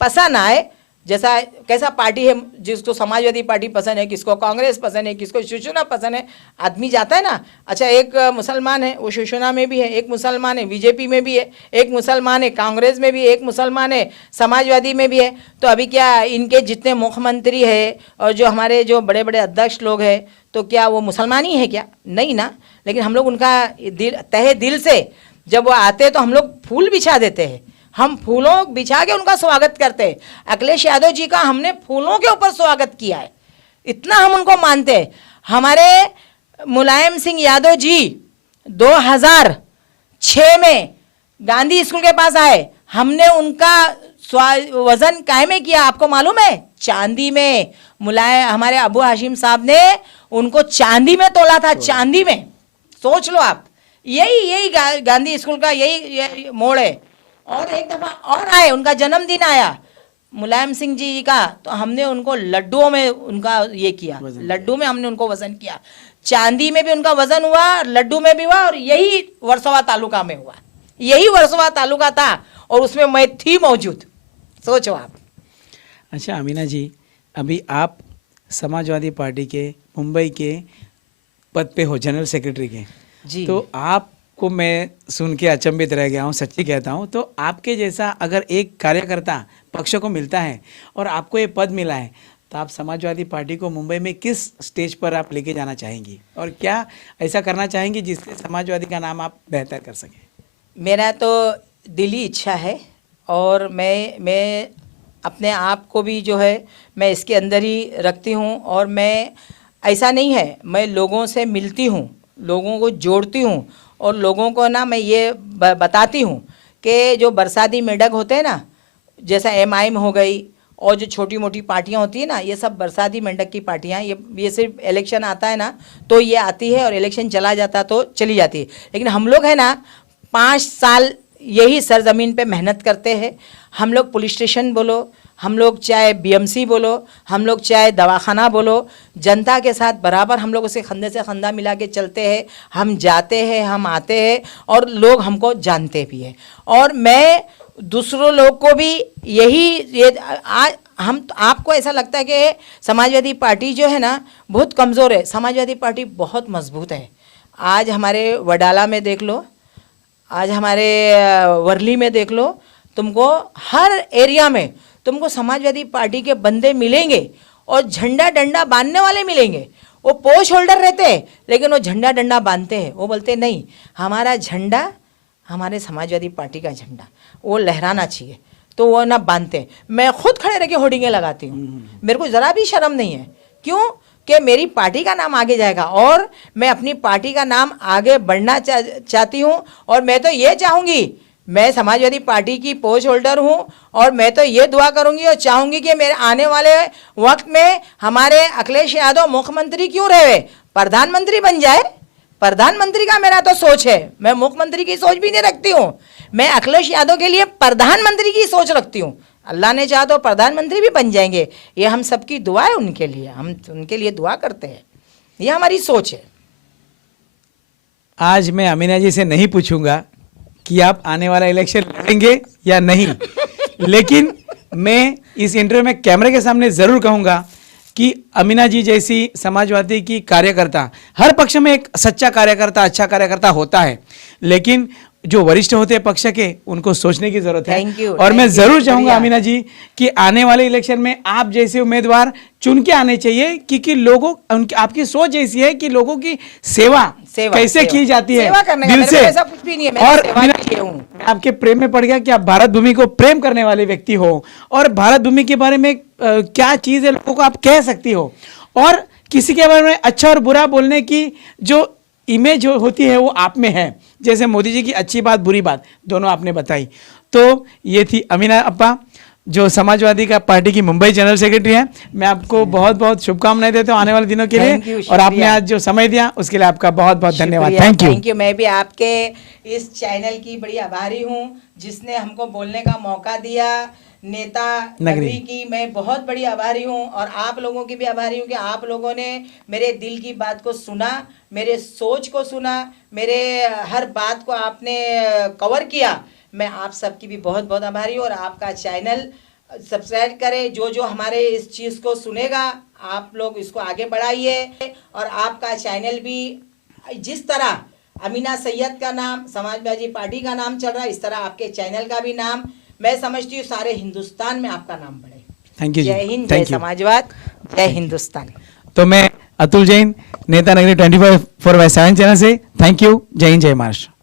पसंद आए, जैसा कैसा पार्टी है, जिसको समाजवादी पार्टी पसंद है, किसको कांग्रेस पसंद है, किसको शिवसेना पसंद है, आदमी जाता है ना। अच्छा एक मुसलमान है वो शिवसेना में भी है, एक मुसलमान है बीजेपी में भी है, एक मुसलमान है कांग्रेस में भी, एक मुसलमान है समाजवादी में भी है। तो अभी क्या इनके जितने मुख्यमंत्री है और जो हमारे जो बड़े बड़े अध्यक्ष लोग हैं, तो क्या वो मुसलमान ही है क्या? नहीं ना। लेकिन हम लोग उनका तहे दिल से जब वो आते तो हम लोग फूल बिछा देते हैं, हम फूलों बिछा के उनका स्वागत करते हैं। अखिलेश यादव जी का हमने फूलों के ऊपर स्वागत किया है, इतना हम उनको मानते हैं। हमारे मुलायम सिंह यादव जी 2006 में गांधी स्कूल के पास आए, हमने उनका वजन काहे में किया आपको मालूम है? चांदी में। हमारे अबू हाशिम साहब ने उनको चांदी में तोला था, चांदी में। सोच लो आप, यही गांधी स्कूल का यही मोड़ है। और एक दफा और आए, उनका जन्मदिन आया मुलायम सिंह जी का, तो हमने उनको लड्डुओं में उनका ये किया, लड्डू में हमने उनको वजन किया। चांदी में भी उनका वजन हुआ, लड्डू में भी हुआ, और यही वर्सोवा तालुका में हुआ। यही वर्सोवा तालुका था और उसमें मैं थी मौजूद, सोचो आप। अच्छा अमीना जी, अभी आप समाजवादी पार्टी के मुंबई के पद पे हो, जनरल सेक्रेटरी के जी। तो आप को मैं सुन के अचंभित रह गया हूँ, सच्ची कहता हूँ। तो आपके जैसा अगर एक कार्यकर्ता पक्ष को मिलता है और आपको ये पद मिला है, तो आप समाजवादी पार्टी को मुंबई में किस स्टेज पर आप लेके जाना चाहेंगी और क्या ऐसा करना चाहेंगी जिससे समाजवादी का नाम आप बेहतर कर सकें? मेरा तो दिली इच्छा है और मैं अपने आप को भी जो है मैं इसके अंदर ही रखती हूँ। और मैं ऐसा नहीं है, मैं लोगों से मिलती हूँ, लोगों को जोड़ती हूँ और लोगों को ना मैं ये बताती हूँ कि जो बरसाती मेढक होते हैं ना, जैसा MIM हो गई और जो छोटी मोटी पार्टियां होती है ना, ये सब बरसाती मेंढक की पार्टियां। ये सिर्फ इलेक्शन आता है ना तो ये आती है और इलेक्शन चला जाता तो चली जाती है। लेकिन हम लोग है ना 5 साल यही सरजमीन पे मेहनत करते हैं। हम लोग पुलिस स्टेशन बोलो, हम लोग चाहे BMC बोलो, हम लोग चाहे दवाखाना बोलो, जनता के साथ बराबर हम लोग उसे कंधे से कंधा मिला के चलते हैं। हम जाते हैं, हम आते हैं और लोग हमको जानते भी हैं। और मैं दूसरों लोग को भी ये आज हम आपको ऐसा लगता है कि समाजवादी पार्टी जो है ना बहुत कमज़ोर है, समाजवादी पार्टी बहुत मजबूत है। आज हमारे वडाला में देख लो, आज हमारे वर्ली में देख लो, तुमको हर एरिया में तुमको समाजवादी पार्टी के बंदे मिलेंगे और झंडा डंडा बांधने वाले मिलेंगे। वो पोस्ट होल्डर रहते हैं लेकिन वो झंडा डंडा बांधते हैं। वो बोलते नहीं, हमारा झंडा हमारे समाजवादी पार्टी का झंडा वो लहराना चाहिए, तो वो ना बांधते हैं। मैं खुद खड़े रह के होर्डिंगें लगाती हूँ, मेरे को ज़रा भी शर्म नहीं है। क्यों? कि मेरी पार्टी का नाम आगे जाएगा और मैं अपनी पार्टी का नाम आगे बढ़ना चाहती हूँ। और मैं तो ये चाहूँगी, मैं समाजवादी पार्टी की पोस्ट होल्डर हूँ और मैं तो ये दुआ करूँगी और चाहूँगी कि मेरे आने वाले वक्त में हमारे अखिलेश यादव मुख्यमंत्री क्यों रहे, प्रधानमंत्री बन जाए। प्रधानमंत्री का मेरा तो सोच है, मैं मुख्यमंत्री की सोच भी नहीं रखती हूँ। मैं अखिलेश यादव के लिए प्रधानमंत्री की सोच रखती हूँ। अल्लाह ने चाहा तो प्रधानमंत्री भी बन जाएंगे। ये हम सबकी दुआ है उनके लिए, हम उनके लिए दुआ करते हैं। ये हमारी सोच है। आज मैं अमीना जी से नहीं पूछूंगा कि आप आने वाला इलेक्शन लड़ेंगे या नहीं, लेकिन मैं इस इंटरव्यू में कैमरे के सामने ज़रूर कहूँगा कि अमीना जी जैसी समाजवादी की कार्यकर्ता, हर पक्ष में एक सच्चा कार्यकर्ता, अच्छा कार्यकर्ता होता है, लेकिन जो वरिष्ठ होते हैं पक्ष के, उनको सोचने की जरूरत है। और मैं जरूर चाहूंगा अमीना जी कि आने वाले इलेक्शन में आप जैसे उम्मीदवार चुन के आने चाहिए, क्योंकि लोगों उनकी आपकी सोच ऐसी है कि लोगों की सेवा कैसे की जाती है दिल से। ऐसा कुछ भी नहीं है, मैं और मैं आपके प्रेम में पड़ गया कि आप भारत भूमि को प्रेम करने वाले व्यक्ति हो और भारत भूमि के बारे में क्या चीज है लोगों को आप कह सकती हो, और किसी के बारे में अच्छा और बुरा बोलने की जो इमेज जो होती है वो आप में है। जैसे मोदी जी की अच्छी बात बुरी बात दोनों आपने बताई। तो ये थी अमीना अप्पा, जो समाजवादी का पार्टी की मुंबई जनरल सेक्रेटरी है। मैं आपको बहुत बहुत शुभकामनाएं देता हूँ आने वाले दिनों के लिए, और आपने आज जो समय दिया उसके लिए आपका बहुत बहुत धन्यवाद। Thank you. मैं भी आपके इस चैनल की बड़ी आभारी हूँ जिसने हमको बोलने का मौका दिया। नेता नगरी की मैं बहुत बड़ी आभारी हूँ और आप लोगों की भी आभारी हूँ कि आप लोगों ने मेरे दिल की बात को सुना, मेरे सोच को सुना, मेरे हर बात को आपने कवर किया। मैं आप सबकी भी बहुत बहुत आभारी हूँ। और आपका चैनल सब्सक्राइब करें, जो जो हमारे इस चीज़ को सुनेगा आप लोग इसको आगे बढ़ाइए। और आपका चैनल भी जिस तरह अमीना सैयद का नाम समाजवादी पार्टी का नाम चल रहा है, इस तरह आपके चैनल का भी नाम, मैं समझती हूँ सारे हिंदुस्तान में आपका नाम बढ़े। Thank you. जय हिंद, जय समाजवाद, जय हिंदुस्तान। तो मैं अतुल जैन, नेता नगरी 24/7 चैनल से थैंक यू। जय हिंद, जय महाराष्ट्र।